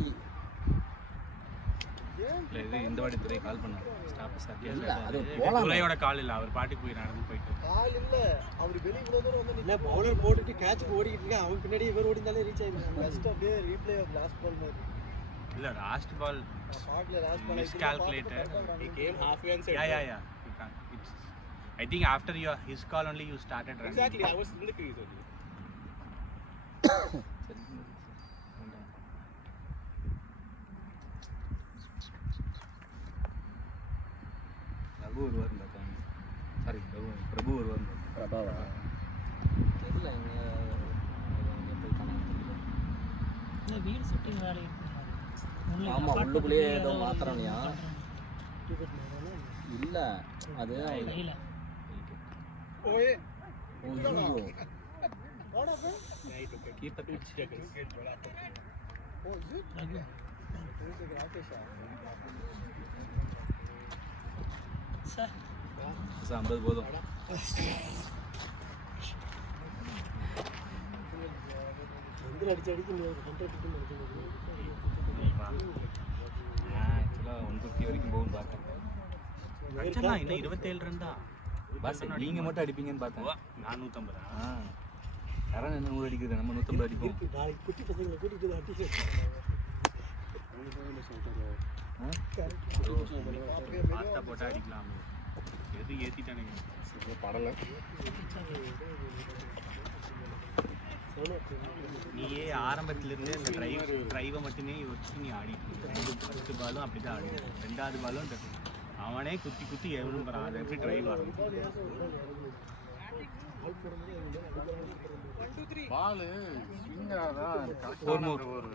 இல்லை இது இந்த வாட்டி துறை கால் பண்ணார். ஸ்டாப் இல்ல, அது போலாம். துறையோட கால் இல்லை, அவர் பாட்டுக்கு போய் நடந்து போயிட்டு. கால் இல்ல, அவர் வெளிய இவ்வளவு தூரம் வந்து இல்ல பவுலர் போட்டுட்டு கேட்ச் ஓடிக்கிட்டு இருக்கான். அவன் பின்னாடி இவர் ஓடினாலே ரீச் ஆயிடும். பெஸ்ட் அப்படியே ரீப்ளே ஆஃப் லாஸ்ட் பால் மாதிரி. இல்லை லாஸ்ட் பால் பாட்ல last ball miscalculated. He came halfway and said Yeah. You can't. I think after his call only you started running. exactly. I was in the crease only. Raghu வருவார் பார்த்தாங்க. Sorry பிரபு வருவார். பிரபாவா தெரியல, எங்க போய் காணாம. இந்த வீடு செட்டிங் வேலை இருக்கு. ஆமா, உள்ளுக்குள்ளேயே ஏதோ மாத்துறானியா? இல்ல அது இல்ல. Oye. ஐயோ. Keeper Oh, is it? Raghu. Who's the Rakesh? Sir 50 போதும். எந்திர அடிச்சு முடியாது. கண்டக்ட் பண்ணி ஆக்சுவலாக 150 வரைக்கும் போகும் பார்த்தேன். அடிச்சலாம் இன்னும் 27 ரன் தான். பஸ் நீங்கள் மட்டும் அடிப்பீங்கன்னு பார்த்தேன். நான் 150. யாரும் என்ன 100 அடிக்கிறது, நம்ம 150 அடிப்போம். நாளைக்கு குட்டி பசங்களை கூட்டிட்டு அடிச்சு பாஸ்தா போட்டால் அடிக்கலாம். எது ஏற்றிட்டானுங்க படலை. நீயே ஆரம்பத்திலிருந்தே இந்த ட்ரைவை மட்டுமே வச்சு நீ ஆடிட்டு ஃபஸ்ட்டு பாலும் அப்படி தான் ஆடி, 2வது பாலும் அவனே குத்தி எவனும் போகிறான். அது எப்படி ட்ரைவ் ஆகும்? பால் ஸ்விங்காக தான் Four more. ஒரு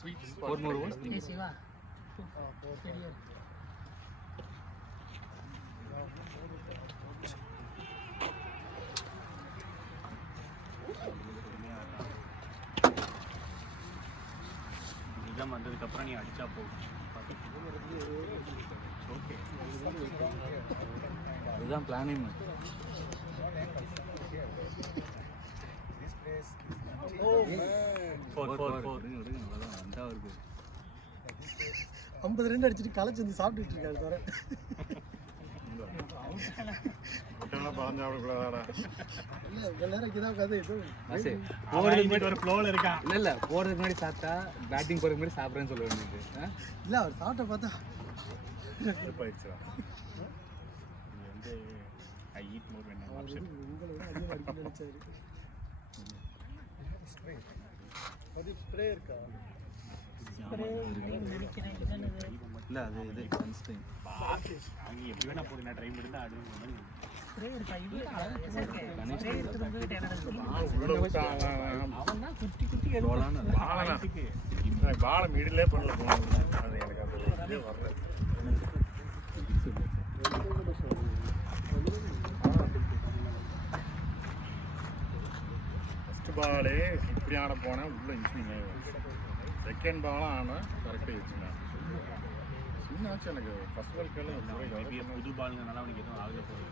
ஸ்வீட் 4 more overs. சிவா நிஜம் வந்ததுக்கப்புறம் நீ அடிச்சா போகும். ஓகே, அதுதான் பிளானிங். வந்தா இருக்கு 50 ரன் அடிச்சுட்டு களைச்சு வந்து சாப்பிட்டுட்டு இருக்காரு தவிர முட்டைலாம் பறந்து சாப்பிடக்கூடாதாடா. இல்லை இவ்வளோ நேரம் இங்கேதான் உட்காந்து ஒரு ஃப்ளோவில் இருக்கான். இல்லை போகிறதுக்கு முன்னாடி சாப்பிட்டா பேட்டிங் போகிறதுக்கு முன்னாடி சாப்பிட்றேன்னு சொல்ல வேண்டியது. இல்லை அவர் சாப்பிட்ட பார்த்தா போயிடுச்சுடா. இது வந்து I eat more when I option. உங்களை விட அதிகமாக அடிக்கணும்னு நினைச்சாரு. அது ஸ்ப்ரே இருக்கா? நினைக்கிறேன் என்னது இல்லை அது இது சன்ஸ்கிரீன் அவங்க எப்படி வேணா போடு நான் ட்ரை பண்ணி தான் ஆடுவேன் ஸ்ப்ரே இருக்கா இது ஸ்ப்ரே இருக்குது உங்ககிட்ட என்ன உள்ள விட்டா அவன் தான் குட்டி குட்டி பாலை மிடிலே பண்ணல போனது அது எனக்கு அது இதே வரல ஃபர்ஸ்ட் பாலே இப்படி ஆட போனேன் உள்ள இன்ச்சிங்க செகண்ட் பாலும் ஆனேன் கரெக்டாக வச்சுங்க சின்னாச்சு எனக்கு ஃபர்ஸ்ட் பால் கேள்வி புது பாலுங்கனால அவனுக்கு எதுவும் ஆகல போகுது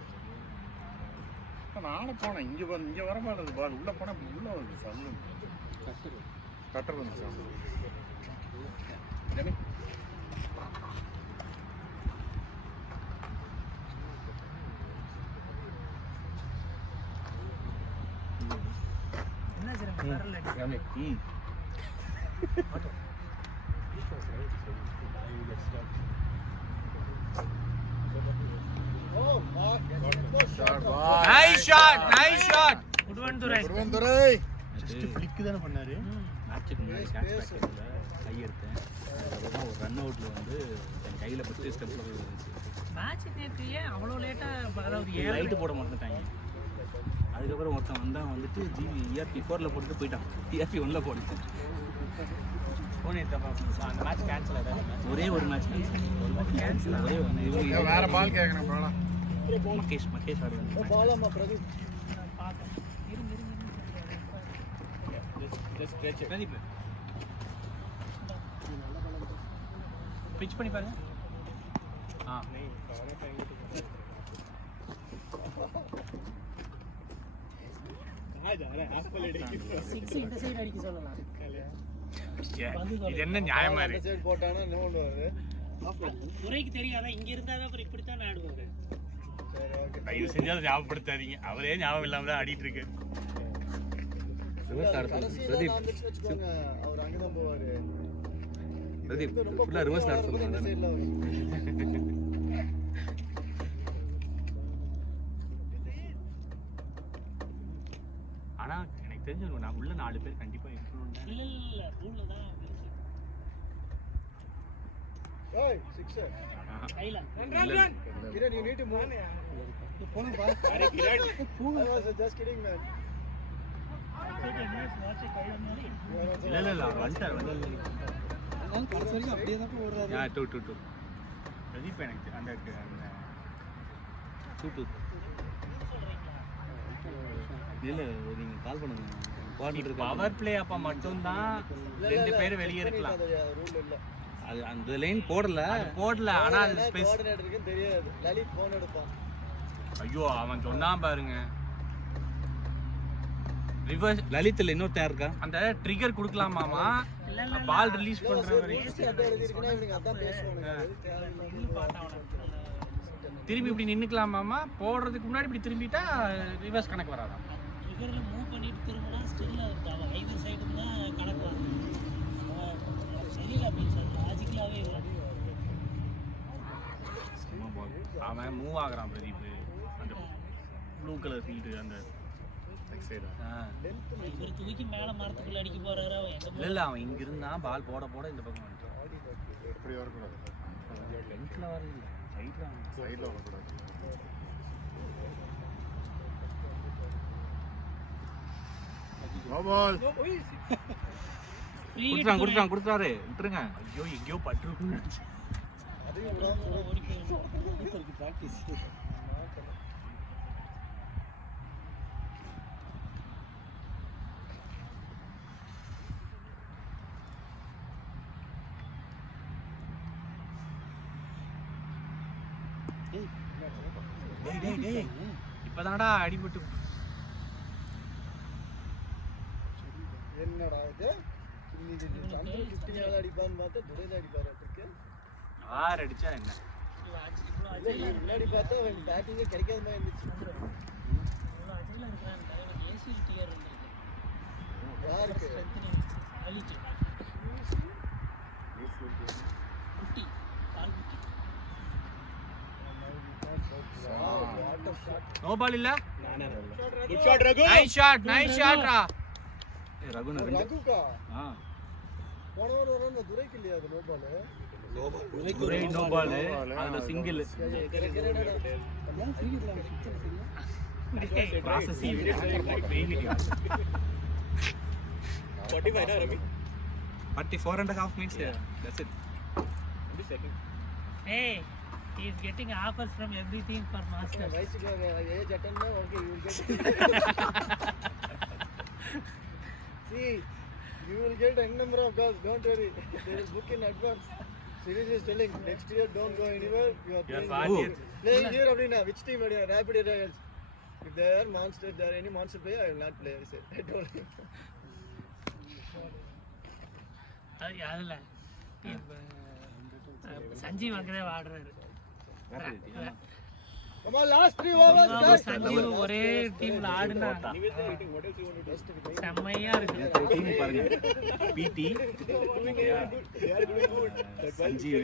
நான் ஆட போனேன் இங்கே வர மாட்டேது பால் உள்ளே போனால் உள்ள வருது சவுண்டு கட்டர் வந்து சவுண்டு என்ன சரி வரல நைஸ் ஷாட் குருவந்துரை ஜஸ்ட் ஃபிளிக் தானே பண்ணாரு மேட்சுக்கு முன்னாடி கேட்ச் பேக்கெட்டில் கை எடுத்தேன் அதுக்கப்புறம் ஒரு ரன் அவுட்டில் வந்து என் கையில் பட்டு ஸ்டெப்பில் போய் வந்துச்சு மேட்ச் நேற்று ஏன் அவ்வளோ லேட்டாக அதாவது லைட்டு போட மறந்துட்டாங்க அதுக்கப்புறம் ஒருத்தன் வந்தான் வந்துட்டு ERP 4ல் போட்டுட்டு போயிட்டான் ERP 1ல் போட்டுட்டேன் அந்த மேட்ச் கேன்சல் ஆகிடும் ஒரே ஒரு மேட்ச் கேன்சல் ஒரே ஒன்று வேற பால் கேட்கணும் ப்ரோடா மகேஷ் ஆடுவாங்க பாலாமா பிரதீப் பிச் பண்ணி பாருங்க சிக்ஸ் இந்த சைடு அடிக்க சொல்லலாம் இது என்ன நியாயமா இருக்கு சைடு போட்டானா என்ன பண்ணுவாரு துரைக்கு தெரியாதா இங்க இருந்தாவே அப்புறம் இப்படித்தான் ஆடுவாரு சரி ஓகே தயவு செஞ்சு அதை ஞாபகப்படுத்தாதீங்க அவரே ஞாபகம் இல்லாம தான் ஆடிட்டு இருக்கு ரிவர்ஸ் ஆட கடைசியில பிரதீப் நான் வந்துட்டு வச்சுக்கோங்க அவர் அங்கதான் போவாரு பிரதீப் ரொம்ப ஃபுல்லாக ரிவர்ஸ் ஆட இந்த சொல்லுங்க சைடுல வரும் ஆனா எனக்கு தெரிஞ்சு நான் உள்ள 4 பேர் கண்டிப்பா இருக்கணும் இல்ல ரூல்ல தான் ஏய் சிக்ஸர் கையில Kiran you need to move போணும் பா அரே Kiran I was just kidding man இல்ல அவர் வந்துட்டார் நான் கடைசி வரைக்கும் அப்படியே தான் ஓடுறாரு யா 2 பிரதீப் எனக்கு அந்த 2 இல்லை நீங்கள் கால் பண்ணுங்க கோஆர்டினேட்டர் பவர் பிளே அப்ப மட்டும் தான் 2 பேர் வெளியே இருக்கலாம் ரூல் இல்ல அது அந்த லைன் போடல போடல ஆனா அது ஸ்பேஸ் கோஆர்டினேட்டருக்கு தெரியாது லலித் போன் எடுப்பான் ஐயோ அவன் சொன்னான் பாருங்க ரிவர்ஸ் லலித்தில் இன்னொருத்தன் இருக்கா அந்த ட்ரிகர் கொடுக்கலாமாமா பால் ரிலீஸ் பண்ற வரைக்கும் ஈஸி அட்டை எழுதிருக்கனா இவனுக்கு அதான் பேசுவானுங்க அது தேவையில்லை திரும்பி இப்படி நின்னுக்கலாமாமா போடுறதுக்கு முன்னாடி இப்படி திரும்பிட்டா ரிவர்ஸ் கணக்கு வராதான் ட்ரிகர்ல மூவ் பண்ணிட்டு திரும்பினா ஸ்டில் அவ ஐவர் சைடு தான் கணக்கு வரும் சரியில்லை அப்படின்னு லாஜிக்கலாவே இல்லை அவன் மூவ் ஆகுறான் பிரதீப் அந்த ப்ளூ கலர் ஃபீல்டு அந்த இவர் தூக்கி மேல மரத்துக்குள்ள அடிக்க போறாரு அவன் எங்க இல்லை அவன் இங்க இருந்தா பால் போட போட இந்த பக்கம் வந்துட்டான் எப்படி வரக்கூடாது லென்த்தில் வரல சைடில் சைடில் வரக்கூடாது பால் கொடுத்துட்டாரு விட்டுருங்க ஐயோ எங்கேயோ பட்டிருக்குன்னு அதையும் விடாம ஓடி போயிடும் பிராக்டிஸ் டேய் இப்பதானடா அடிபட்டு என்னடா இது இன்னைக்கு சந்திர 50 மேல அடிப்பான்னு பார்த்தா துரைல அடிப்பாரு இருக்கு யார் அடிச்சா என்ன முன்னாடி பார்த்தா அவன் பேட்டிங்கே கிடைக்காத மாதிரி இருந்துச்சு இவ்வளோ அஜயில் இருக்கிறான் எனக்கு ஏசியில் டிஆர் இருந்திருக்கு யாருக்கு அழிச்சு குட்டி பால் குட்டி நோ பால் இல்ல good shot Raghu nice shot ரா ரகுன ரகுக்கா போன வாரம் வர அந்த துரைக்கு இல்லையா அது நோ பால் ஒரே நோ பால் அதுல single processing 44.5 minutes. That's it. Hey, he is getting offers from everything for masters. வயசுக்கு age attend okay you will get see you will get n number of calls, don't worry. They will book in advance. Series is telling next year don't go anywhere, you are playing here அப்படினா which team are Rapid Royals? If they are monster, there any monster player, I will not play. I said I told him. அதுல சஞ்சீவ் அங்கதே ஆடுறாரு. Come on, last 3 overs guys. Sanjeev ஒரே டீம்ல ஆடுனா செம்மையா இருக்கு. Team பாருங்க. பிடி சஞ்சீவ்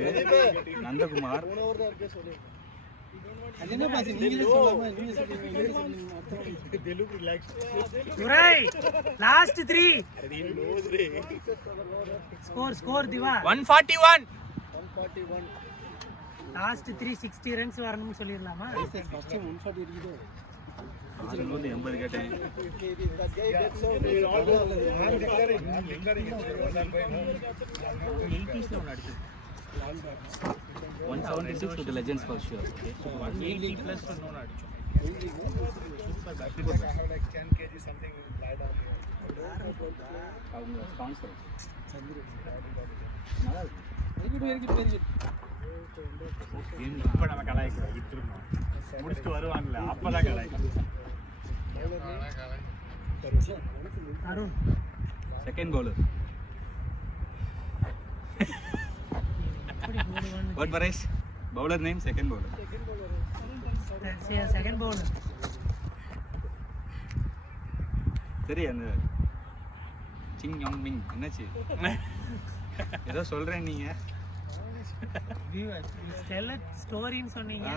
நந்தகுமார் போன ஓவர் தான் இருக்கே சொல்லு. அது என்ன பாசி நீங்களே சொல்லாம நீங்க சொல்றீங்க They look relaxed. Durai last 3 score Diva 141. 141. Last 360 runs வரணும்னு சொல்லிரலாமா? ஃபர்ஸ்ட் டைம் 140 இருக்குது. அதுல 80 கேட்டேன். That guy gets so I'm declaring 80s ல ஒன்னு அடிச்சு 176 to the legends for sure. 180 plus ஒன்னு அடிச்சோம். like 10 kg something will lie down. அவங்க ஸ்பான்சர் வெரி குட் இப்ப நம்ம கலாய்க்கிறோம் விட்டுருந்தோம் முடிச்சுட்டு வருவாங்கல்ல அப்பதான் கலாய்க்கிறோம் Arun second bowler what Paresh bowler name second bowler second bowler சரி அந்த சிங் யோங் மிங் என்னாச்சு ஏதோ சொல்றேன் நீங்க ஸ்டெல்லட் ஸ்டோரின்னு சொன்னீங்க.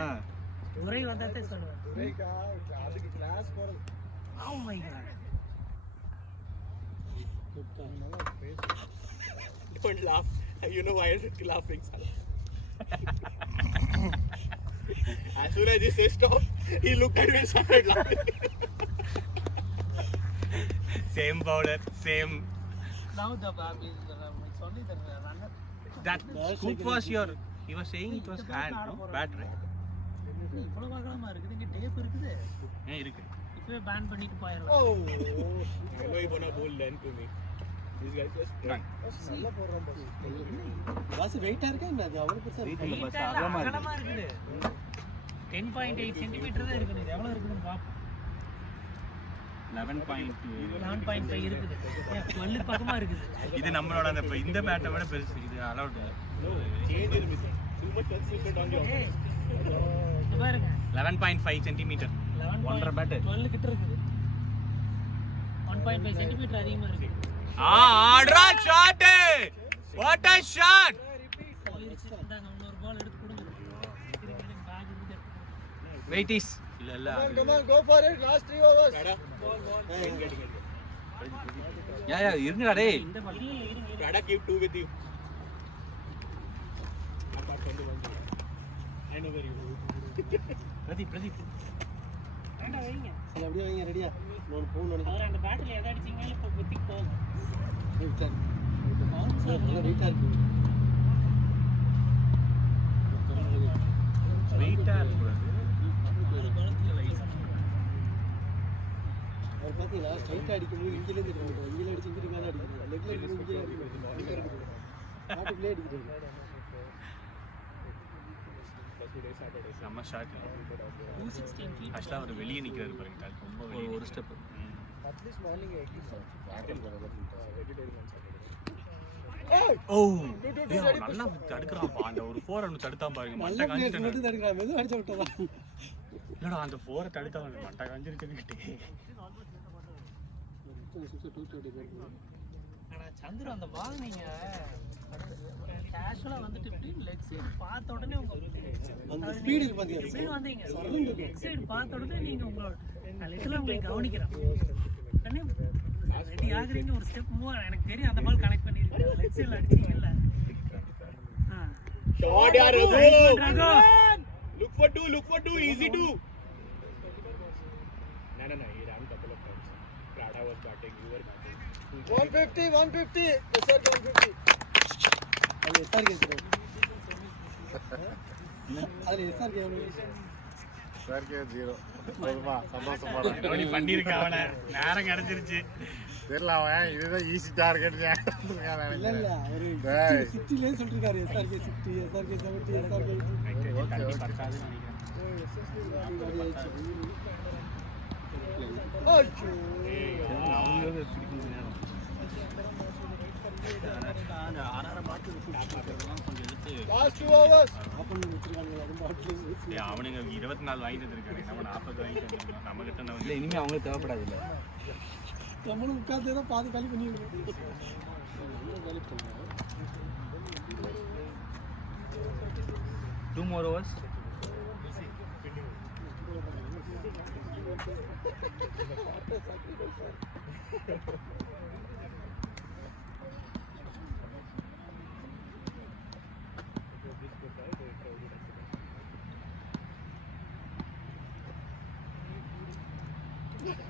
துரை வந்தாதே சொல்லுவேன். துரைக்கா அதுக்கு கிளாஸ் போறது. Oh my god. Don't laugh. You know why I'm laughing. As soon as he said stop, he looked at me and started laughing. Same bowler, same. Now the ball is it's only the runner. that scoop was your he was saying it was hand no bat right இவ்வளவு வாகனமா இருக்குது. இங்க tape இருக்குது. இருக்கு இப்பவே pan பண்ணிட்டு போயிரலாம். Oh. I know he gonna bowl then to me. This guy just நல்லா போறான் பாஸ். வாசி வெயிட்டா இருக்கா என்ன அது அவ்வளவு பெருசா இருக்கு. இல்ல பஸ் அகலமா அகலமா இருக்குது. 10.8 சென்டிமீட்டர் தான் இருக்குது. இது எவ்வளவு இருக்குன்னு பாப்போம். 11.5 இருக்குது. 12 பக்கமா இருக்குது. இது நம்மளோட அந்த இந்த பேட்டை விட பெருசு இது allowed change is missing. Too much consistent on the off. இங்க பாருங்க 11.5 சென்டிமீட்டர் 1.5 பேட் 12 கிட்ட இருக்குது. 1.5 சென்டிமீட்டர் அதிகமா இருக்கு. ஆட்ரா ஷாட் வாட் a shot போயிருச்சு. இந்தாங்க இன்னொரு பால் எடுத்து கொடுங்க. இதுக்கு பேக் இருந்து எடுத்து வெயிட் இஸ் இல்ல Come on, go for it. Last 3 overs. யா இருங்கடா டேய் இந்த பால் Prada keep 2 with you. Apart from the one. I know where you go. Pradeep வேண்டாம் வைங்க. சரி அப்படியே வைங்க ரெடியா. நான் போன் நினைக்கிறேன். அவர் அந்த பேட்டில் எதை அடிச்சீங்கன்னா இப்போ குத்தி போகும். நல்லா வெயிட்டா இருக்கு. வெயிட்டா இருக்கு அவர் பாத்தீங்களா ஸ்ட்ரைட்டா அடிக்கும்போது இங்கில இருந்து அடிக்கிறாங்க. இங்கில அடிச்சு இங்கிட்டு மேல அடிக்கிறாங்க. லெக்ல இங்கில அடிக்கிறாங்க. பாட்டுக்குள்ளே அடிக்கிறாங்க. நம்ம ஷாட் 216 feet. ஆக்சுவலா அவர் வெளியே நிக்கிறாரு பாருங்க ரொம்ப ஒரு step At least morning 80 cents. ஓ நல்லா தடுக்கறான்ப்பா அந்த ஒரு 4 ரன் தடுத்தான் பாருங்க நல்ல மட்டை பிளேயர்ஸ் காஞ்சிட்டு மட்டும் தடுக்கிறாங்க. மெதுவா அடிச்சு விட்டதா. இல்லடா அந்த 4 தடுத்தான் மட்டை காஞ்சிருக்குன்னு ஆனா சந்திர அந்த பால் நீங்க கேஷுவலா வந்துட்டு இப்படி லெக் சைடு பார்த்த உடனே உங்க அந்த ஸ்பீடுக்கு பாத்தீங்க. லெக் சைடு வந்தீங்க. லெக் சைடு பார்த்த உடனே நீங்க உங்களோட லிட்டரலா உங்களை கவனிக்கிறேன். உடனே ரெடி ஆகுறீங்க ஒரு ஸ்டெப் மூவ் எனக்கு தெரியும் அந்த பால் கனெக்ட் பண்ணிருக்கீங்க லெக் சைடுல அடிச்சீங்கல்ல Shot yaar, Raghu look for two, easy two. No, he ran couple of times. Prada was batting, you were batting. 150. SRK 150. அது SRK sir. அது SRK எவ்வளவு? SRK 0. போதுமா சந்தோஷமா நீ பண்ணிருக்க அவனை நேரம் கிடைச்சிருச்சு தெரியல அவன் இதுதான் ஈஸி டார்கெட் இல்ல அவரு 60 லே சொல்லிருக்காரு SRK 60, SRK 70, SRK பத்தாதுன்னு Last 2 hours. அவனுங்க 24 வாங்கிட்டு இருக்காங்க நம்ம 40 வாங்கிட்டு இருக்கோம் நம்ம கிட்ட இல்ல இனிமே அவங்களுக்கு தேவைப்படாது இல்ல நம்மளும் உட்கார்ந்து தான் பாதி காலி பண்ணிருக்கோம். 2 more overs.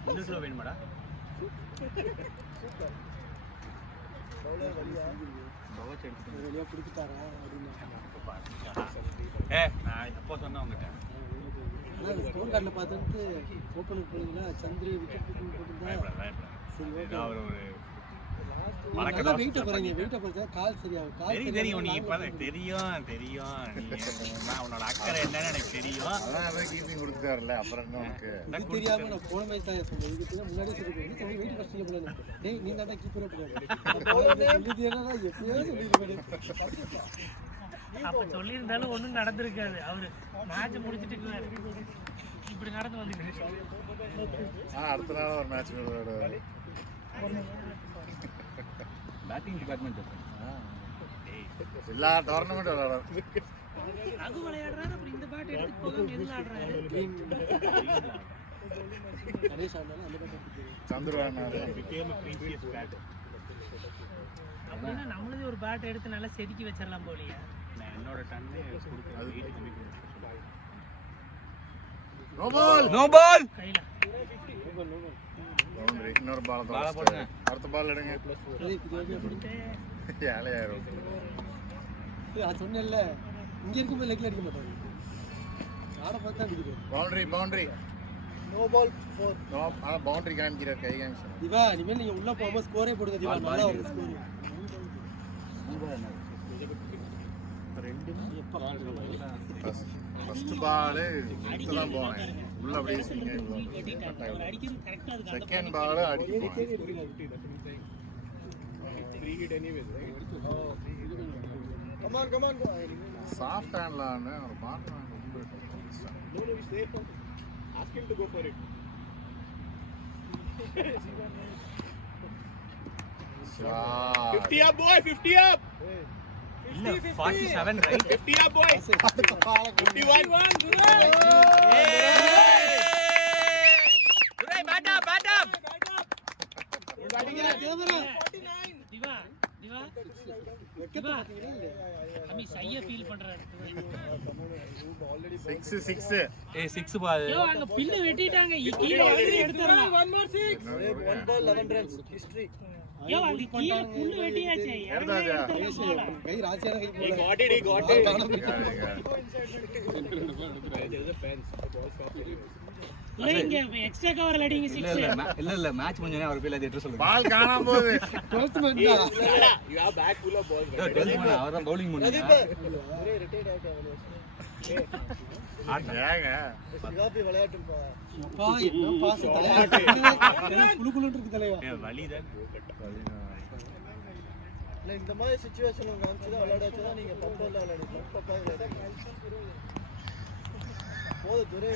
இன்னும் வேணுமாடா வெளியே பிடிச்சிட்டாரா அப்படின்னு நான் எப்போ சொன்னேன் உங்ககிட்ட ஆனால் ஸ்கோர் கார்டில் பார்த்துட்டு ஓப்பன் பண்ணீங்களா சந்திர விக்கெட் போட்டுருந்தா சரி ஓகே அவர் ஒரு நல்லா வெயிட்ட போறீங்க வெயிட்ட போறதா கால் சரியாகும் கால் தெரியும் நீ இப்ப தெரியும் நீ நான் உன்னோட அக்கறை என்னன்னு எனக்கு தெரியும் அதான் கீப்பிங் கொடுத்துட்டாருல அப்புறம் என்ன உனக்கு இது தெரியாம நான் போன மேட்ச் தான் சொன்னேன் இதுக்கு முன்னாடி சொல்லிருக்கேன் நீ வெயிட் கஷ்டீங்க போல டேய் நீ தான் கீப்பரே போல சொல்லிட்டேனா எப்படியோ சொல்லிருக்கேன் அப்ப சொல்லியிருந்தாலும் ஒண்ணும் நடந்திருக்காது அவரு மேட்ச் முடிச்சிட்டு இப்படி நடந்து வந்துட்டு அடுத்த நாள் ஒரு மேட்ச் விளையாடுவாரு பேட்டிங் டிபார்ட்மெண்ட் எல்லா டோர்னமெண்ட் விளையாடுவாரு ரகு விளையாடுறாரு அப்புறம் இந்த பேட் எடுத்து போகாம எதுல ஆடுறாரு கணேஷ் ஆனாலும் அந்த பேட் சந்திரவானாரு அப்படின்னா நம்மளதே ஒரு பேட் எடுத்து நல்லா செதுக்கி வச்சிடலாம் போலியா என்னோட டன்னு கொடுக்குறது நோ பால் கையில பவுண்டரி இன்னொரு பால் பால் தான் போடுங்க அடுத்த பால் எடுங்க ஏழையாயிரும் நான் சொன்னேன்ல இங்க இருக்கும்போது லெக்ல அடிக்க மாட்டாங்க ஆட பார்த்தா அடிக்குது boundary No ball 4. No boundary காமிக்கிறார் கை காமிச்சு திவா இனிமேல் நீங்க உள்ள போகாம ஸ்கோரே போடுங்க திவா நல்லா வரும் ஸ்கோர் ஃபர்ஸ்ட் பால் தான் போனேன் உள்ள அப்படியே அடிக்கிறது கரெக்டா இருக்கு செகண்ட் பால் அடிச்சு Come on. சாஃப்ட் ஹேண்ட்லான்னு ஒரு பால் Ask him to go for it. shot 50 up, boy. 50 up. இல்ல 47 right 50 up, boy. 51. Durai bat up திவா அமி சைய ஃபீல் பண்றாரு 6 ஏய் 6 பால் யோ அங்க பில்லு வெட்டிட்டாங்க கீழ வந்து எடுத்துறலாம் 1 ball 11 runs. History. யோ அங்க கீழ புல்லு வெட்டியாச்சே எடுத்துறலாம் கை ராஜியான கை He போல got it. There is a fence. The ball stopped. இல்ல இங்க எக்ஸ்ட்ரா கவர்ல அடிங்க 6 இல்ல மேட்ச் முடிஞ்சனே அவர் பேர்ல எட்டு சொல்லுங்க பால் காணாம போகுது 12th man da You have bag full of balls. அவர் தான் பவுலிங் பண்ணாரு Retired out evaluation. ஏங்க சிகாபி விளையாட்டுப்பா. அப்பா என்ன பாஸ் தலையா குளுகுளுன்னு இருக்கு தலையா வலிதான் இல்ல இந்த மாதிரி சிச்சுவேஷன் உங்க அனுப்பிச்சு விளையாட வச்சா நீங்க பப்பா விளையாடுங்க பப்பா விளையாடுங்க போது துரை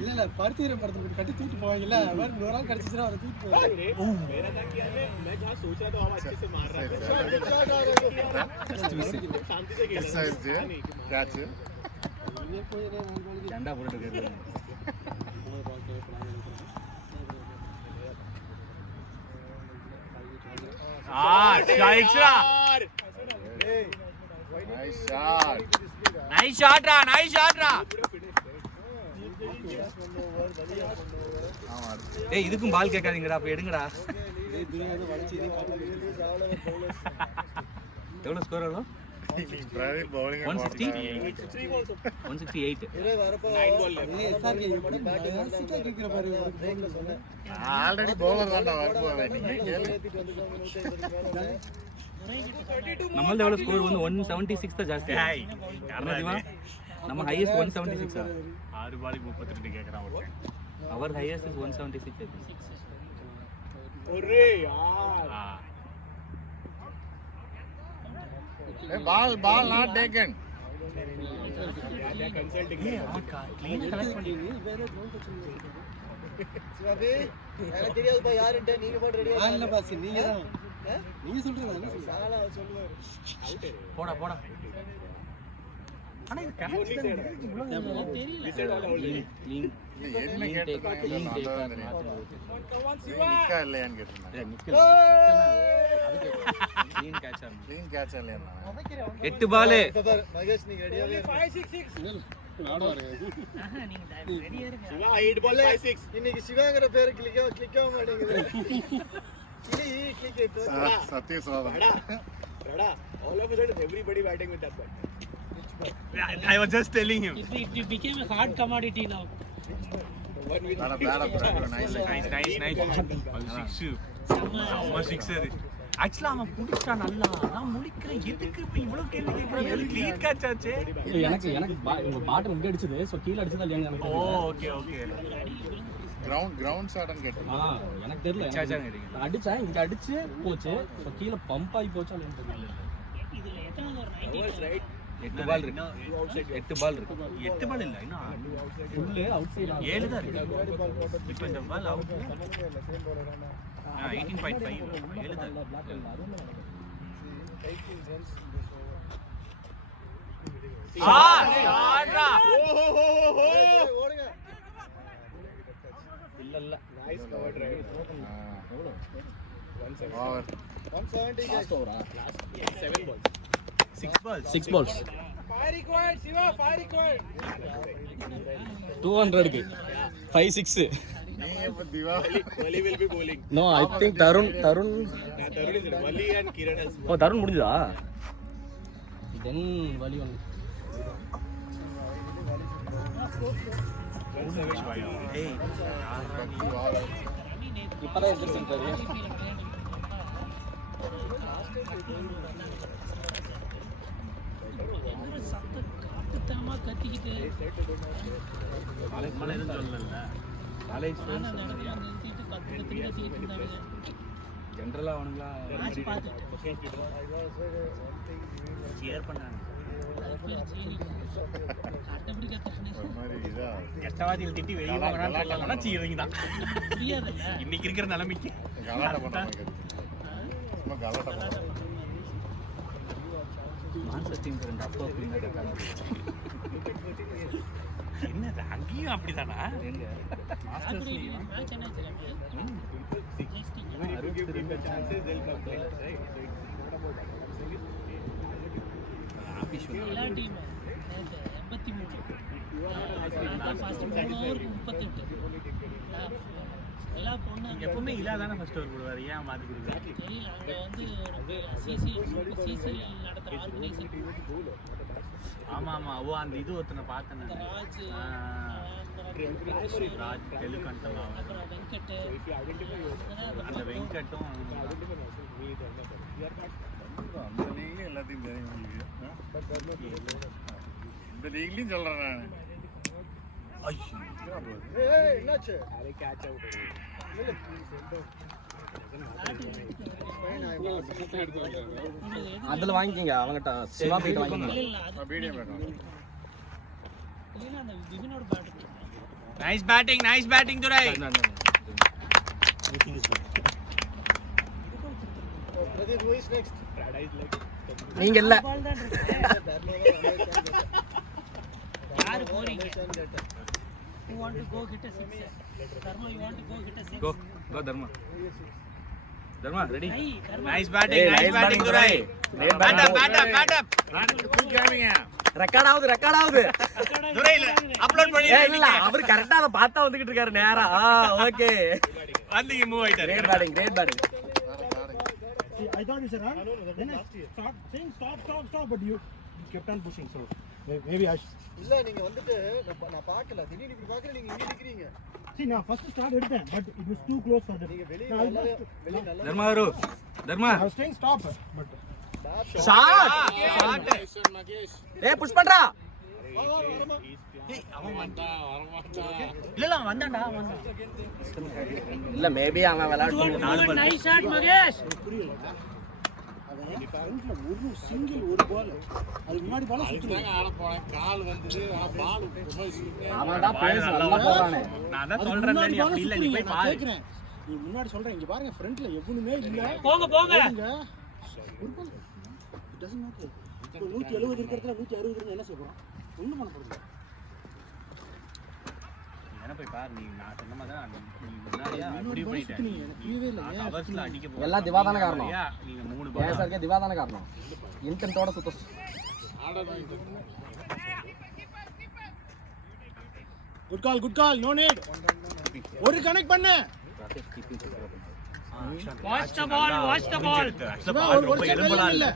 இல்ல பருத்திர படத்துக்கு கட்டி தூக்கிட்டு போவாங்கல்ல வேற ஒரு நாள் கடிச்சினா அவரை தூக்கிட்டு போவாங்க मेरा क्या किया है मैं जहां सोचा तो हम अच्छे से मार रहा था शांति से खेला கேட்ச் சண்டா போட்டுட்டு இருக்காரு எக்ஸ்ட்ரா Nice shot. நைஸ் ஷாட்ரா நைஸ் ஷாட்ரா ஆமா, அடுத்து. ஏய் இதுக்கும் பால் கேட்காதீங்கடா அப்ப எடுங்கடா எவ்வளவு ஸ்கோர் எவ்வளோ Pradeep bowling 160? important. 168 Already bowler தான்டா வரப்போறேன். நீங்க கேளு. நம்மளது எவ்வளவு ஸ்கோர் வந்து 176 தான் ஜாஸ்தி தெரியுமா நம்ம ஹையஸ்ட் 176 6 பாலுக்கு 32 கேக்குறான் ஒருத்தன். அவர் highest is 176 Hey, ball not taken. சிவாபி எனக்கு தெரியாதுப்பா யாருன்ட்டு நீங்க போட்டு ரெடியா இல்ல பாஸ் நீங்க தான் நீங்க சொல்றீங்க சாலா சொல்லுவாரு போடா போடா ஆனா இது க்ளீன் இல்ல, என்ன கேட்டிருக்காங்க அதான் தெரியும். நிக்கா இல்லையான்னு கேட்டிருந்தாங்க. க்ளீன் கேட்ச் ஆகும் Clean catch இல்லையான்னா? 8 பால் இப்ப பாரு மகேஷ் நீங்க ரெடியாவே 566 நாடுவாரு ரெடியா இருங்க சிவா 8 பால் 56 இன்னைக்கு சிவாங்கற பேரு கிளிக் ஆக மாட்டேங்குது இது கிளிக் ஆயிட்டு சத்திய சோதனை. all of a sudden everybody batting with that ball. I was just telling him it became a hard commodity now பேட நைஸ் nice செம்ம சிக்ஸர் ஆக்சுவலா அவன் புடிச்சான் நல்லா நான் முழிக்கிறேன் எதுக்கு இப்ப இவ்வளவு கேள்வி கேக்குறான் க்ளீன் கேட்ச் ஆச்சு எனக்கு உங்க பாட்டு இங்க அடிச்சது சோ கீழ அடிச்சதா இல்லையா எனக்கு ஓகே ஓகே கிரவுண்ட் ஷாட்னு கேட்டிருந்தாங்க. எனக்கு தெரியல நான் அடிச்சேன் இங்க அடிச்சு போச்சு சோ கீழ பம்ப் ஆகி போச்சா இல்லையான்னு தெரியல இதுல எத்தனை ஒரு 90 8 பால் இருக்கு 8 பால் இருக்கு 8 பால் இல்ல இன்னும் ஃபுல் அவுட் சைடு 7 தான் இருக்கு இப்போ இந்த பால் அவுட் 18.5 7 தான் பிளாக் இல்ல அதுவும் ஆட்ரா ஓடுங்க இல்ல nice cover drive over 170 guys ஓவரா 6 balls 6 balls fire required siva fire required 200 க்கு 5 6 நீங்க இப்ப திவா Wali will be bowling no I think Tarun Tarun is Wali and Kiran has oh Tarun முடிஞ்சதா தென் வலி வந்து ஏய் இப்பதான் எக்ஸஸ் சென்டர் சத்தமா கத்திக்கிட்டு மலைன்னு சொல்லல காலேஜ் நான் அந்த இடத்துல நிறுத்திட்டு கத்திக்கிட்டு இருந்தாங்க ஜெனரலா அவனுங்களா மேட்ச் பார்த்துட்டு ஷேர் பண்ணாங்க கட்டப்படி கத்துட்டு ஒரு மாதிரி இதா எட்டவாதியில் திட்டி வெளியே வாங்கினா சொல்லலாம் சீரங்க தான் புரியாதுல்ல இன்னைக்கு இருக்கிற நிலைமைக்கு கலாட்டா பண்ணாங்க. சும்மா கலாட்டா பண்ணாங்க. மான்செஸ்டிங் 2 அப்போ அப்படிங்க என்னது அங்கேயும் அப்படிதானா எங்க அப்படி மேட்ச் என்ன தெரியும் எல்லா டீம் 83 ஃபர்ஸ்ட் 3 ஓவருக்கு 38 எல்லாம் பொண்ணு எப்பவுமே இல்லாதானே ஃபர்ஸ்ட் ஓவர் போடுவாரு ஏன் மாத்தி கொடுக்குறாரு தெரியல அங்க வந்து சிசி நடத்துற ஆர்கனைசேஷன் ஆமா ஆமா ஓ அந்த இது ஒருத்தனை பார்த்தேன் ராஜ் ராஜ் தெலுங்கண்டலாம் அப்புறம் வெங்கட் அந்த வெங்கட்டும் அந்த லீக்லயும் எல்லாத்தையும் தெரியும் உங்களுக்கு. இந்த லீக்லயும் சொல்றேன் நான். ஏய் என்னாச்சு அதுல வாங்கிக்கங்க அவங்கட்ட சிவா போயிட்டு வாங்கிக்கங்க இல்ல அது மீடியம் வேணும். இல்ல அந்த விபினோட bat nice batting Durai Pradeep who is next நீங்க இல்ல பால் தான் இருக்கு யார் போறீங்க you want to go hit a six dharma you want to go hit a six go go Dharma Dharma ready nice batting Durai. Record ஆகுது இல்ல அவர் கரெக்டா அதை பார்த்தா வந்துகிட்டு இருக்காரு நேரா. Okay great batting. I thought you said, huh? Then I start saying stop, but you kept on pushing. So maybe I should. இல்ல நீங்க வந்துட்டு நான் பார்க்கல, திடீர்னு இப்படி பார்க்கல, நீங்க இங்க நிக்கிறீங்க. See, now first start எடுத்தேன், but it was too close for the. நீங்க வெளிய No, நல்லா தர்மா வரு Dharma I was saying stop, but shot. ஏய் புஷ் பண்றா. இல்ல மேபி அவன் விளையாட்டு. Nice shot Mahesh. அவன் ஃப்ரண்ட்ல ஒரு சிங்கிள் ஒரு பால் அது முன்னாடி பால் சுத்துறாங்க. அவன்டா பேஸ் நல்லா போறானே. நான் தான் சொல்றேன் நீ அப்படி இல்ல நீ போய் பாரு. கேக்குறேன் நீ முன்னாடி சொல்றேன், இங்க பாருங்க ஃப்ரண்ட்ல எவனுமே இல்ல. போங்க ஒரு பால் it doesn't matter. இப்போ 170 இருக்கிறதுல 160 இருந்தா என்ன செய்ய போறோம்? ஒண்ணும் பண்ண போறது இல்ல. என்ன போய் பாரு நீ நான் சொன்ன மாதிரி தான் நீ முன்னாடியே முடிவு பண்ணிட்டேன். எனக்கு புரியவே இல்ல. ஏன் கவர்ஸ்ல அடிக்க போறோம். எல்லாம் திவா தான காரணம். நீங்க 3 ஏன் பால் சார்க்கே திவா தான காரணம். இன்டென்ட்டோட சுத்த. Good call no need. ஒரு கனெக்ட் பண்ணு. Watch the ball. ரொம்ப எலும்பலா இல்ல,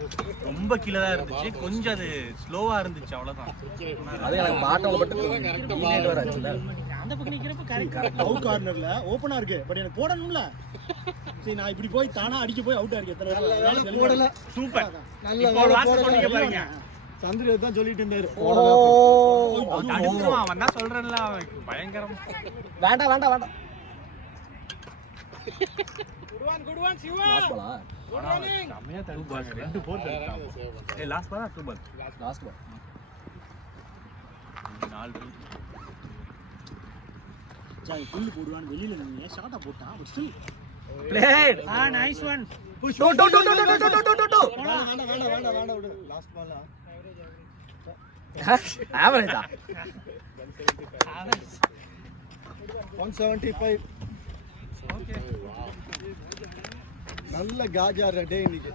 ரொம்ப கீழே தான் இருந்துச்சு, கொஞ்சம் அது ஸ்லோவா இருந்துச்சு அவ்வளவுதான். அது எனக்கு பாட்டோல பட்டு டீனேட் வர ஆச்சுல. அந்த பக்கம் நிக்கிறப்ப கரெக்ட். அவுட் கார்னர்ல ஓபனா இருக்கு, பட் எனக்கு போடணும்ல. சரி நான் இப்படி போய் தானா அடிக்க போய் அவுட்டா இருக்கேன். எத்தனை போடல. சூப்பர். நல்ல இப்போ வேலை லாஸ்ட் போடல. பண்ணீங்க பாருங்க. சந்திர தான் சொல்லிட்டு இருந்தாரு. அடிச்சிருவான் அவன் தான் சொல்றேன்ல, அவன் பயங்கரம். வேண்டாம். Good one Shiva. லாஸ்ட் பாலா. செம்மையா தடு பால் 2 போர் தடுத்தான். ஏய் last ball 2 ball. Last ball. 4 run. Joy pull போடுவான் வெளியில நின்னு ஷாட்டா போட்டான். But still played. Nice one. Two. வேண்டாம் விடு. லாஸ்ட் பால் ஆவரேஜா. 175. நல்ல காஜா டே இன்னைக்கு.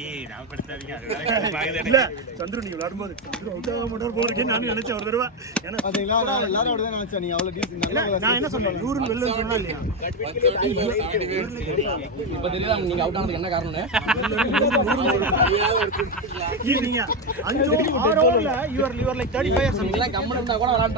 ஏய் நான் படுத்தாதீங்க, அது வேற இல்ல சந்திரு நீ விளையாடும்போது சந்திரு அவுட் ஆக மாட்டார் போல இருக்கே நான் நினைச்சேன் ஒரு தடவை. ஏன்னா பாத்தீங்களா, எல்லாரும் அப்படிதான் நினைச்சேன். நீ அவ்வளவு டீசன்ட் நல்லா. நான் என்ன சொன்னேன் 100 வெல்லன்னு சொன்னா இல்லையா? இப்ப தெரியுதா நீங்க அவுட் ஆனதுக்கு என்ன காரணம்னு. நீங்க 5 ஓவர்ல you are like 35 or something. நீங்க கம்மன் இருந்தா கூட விளையாண்டு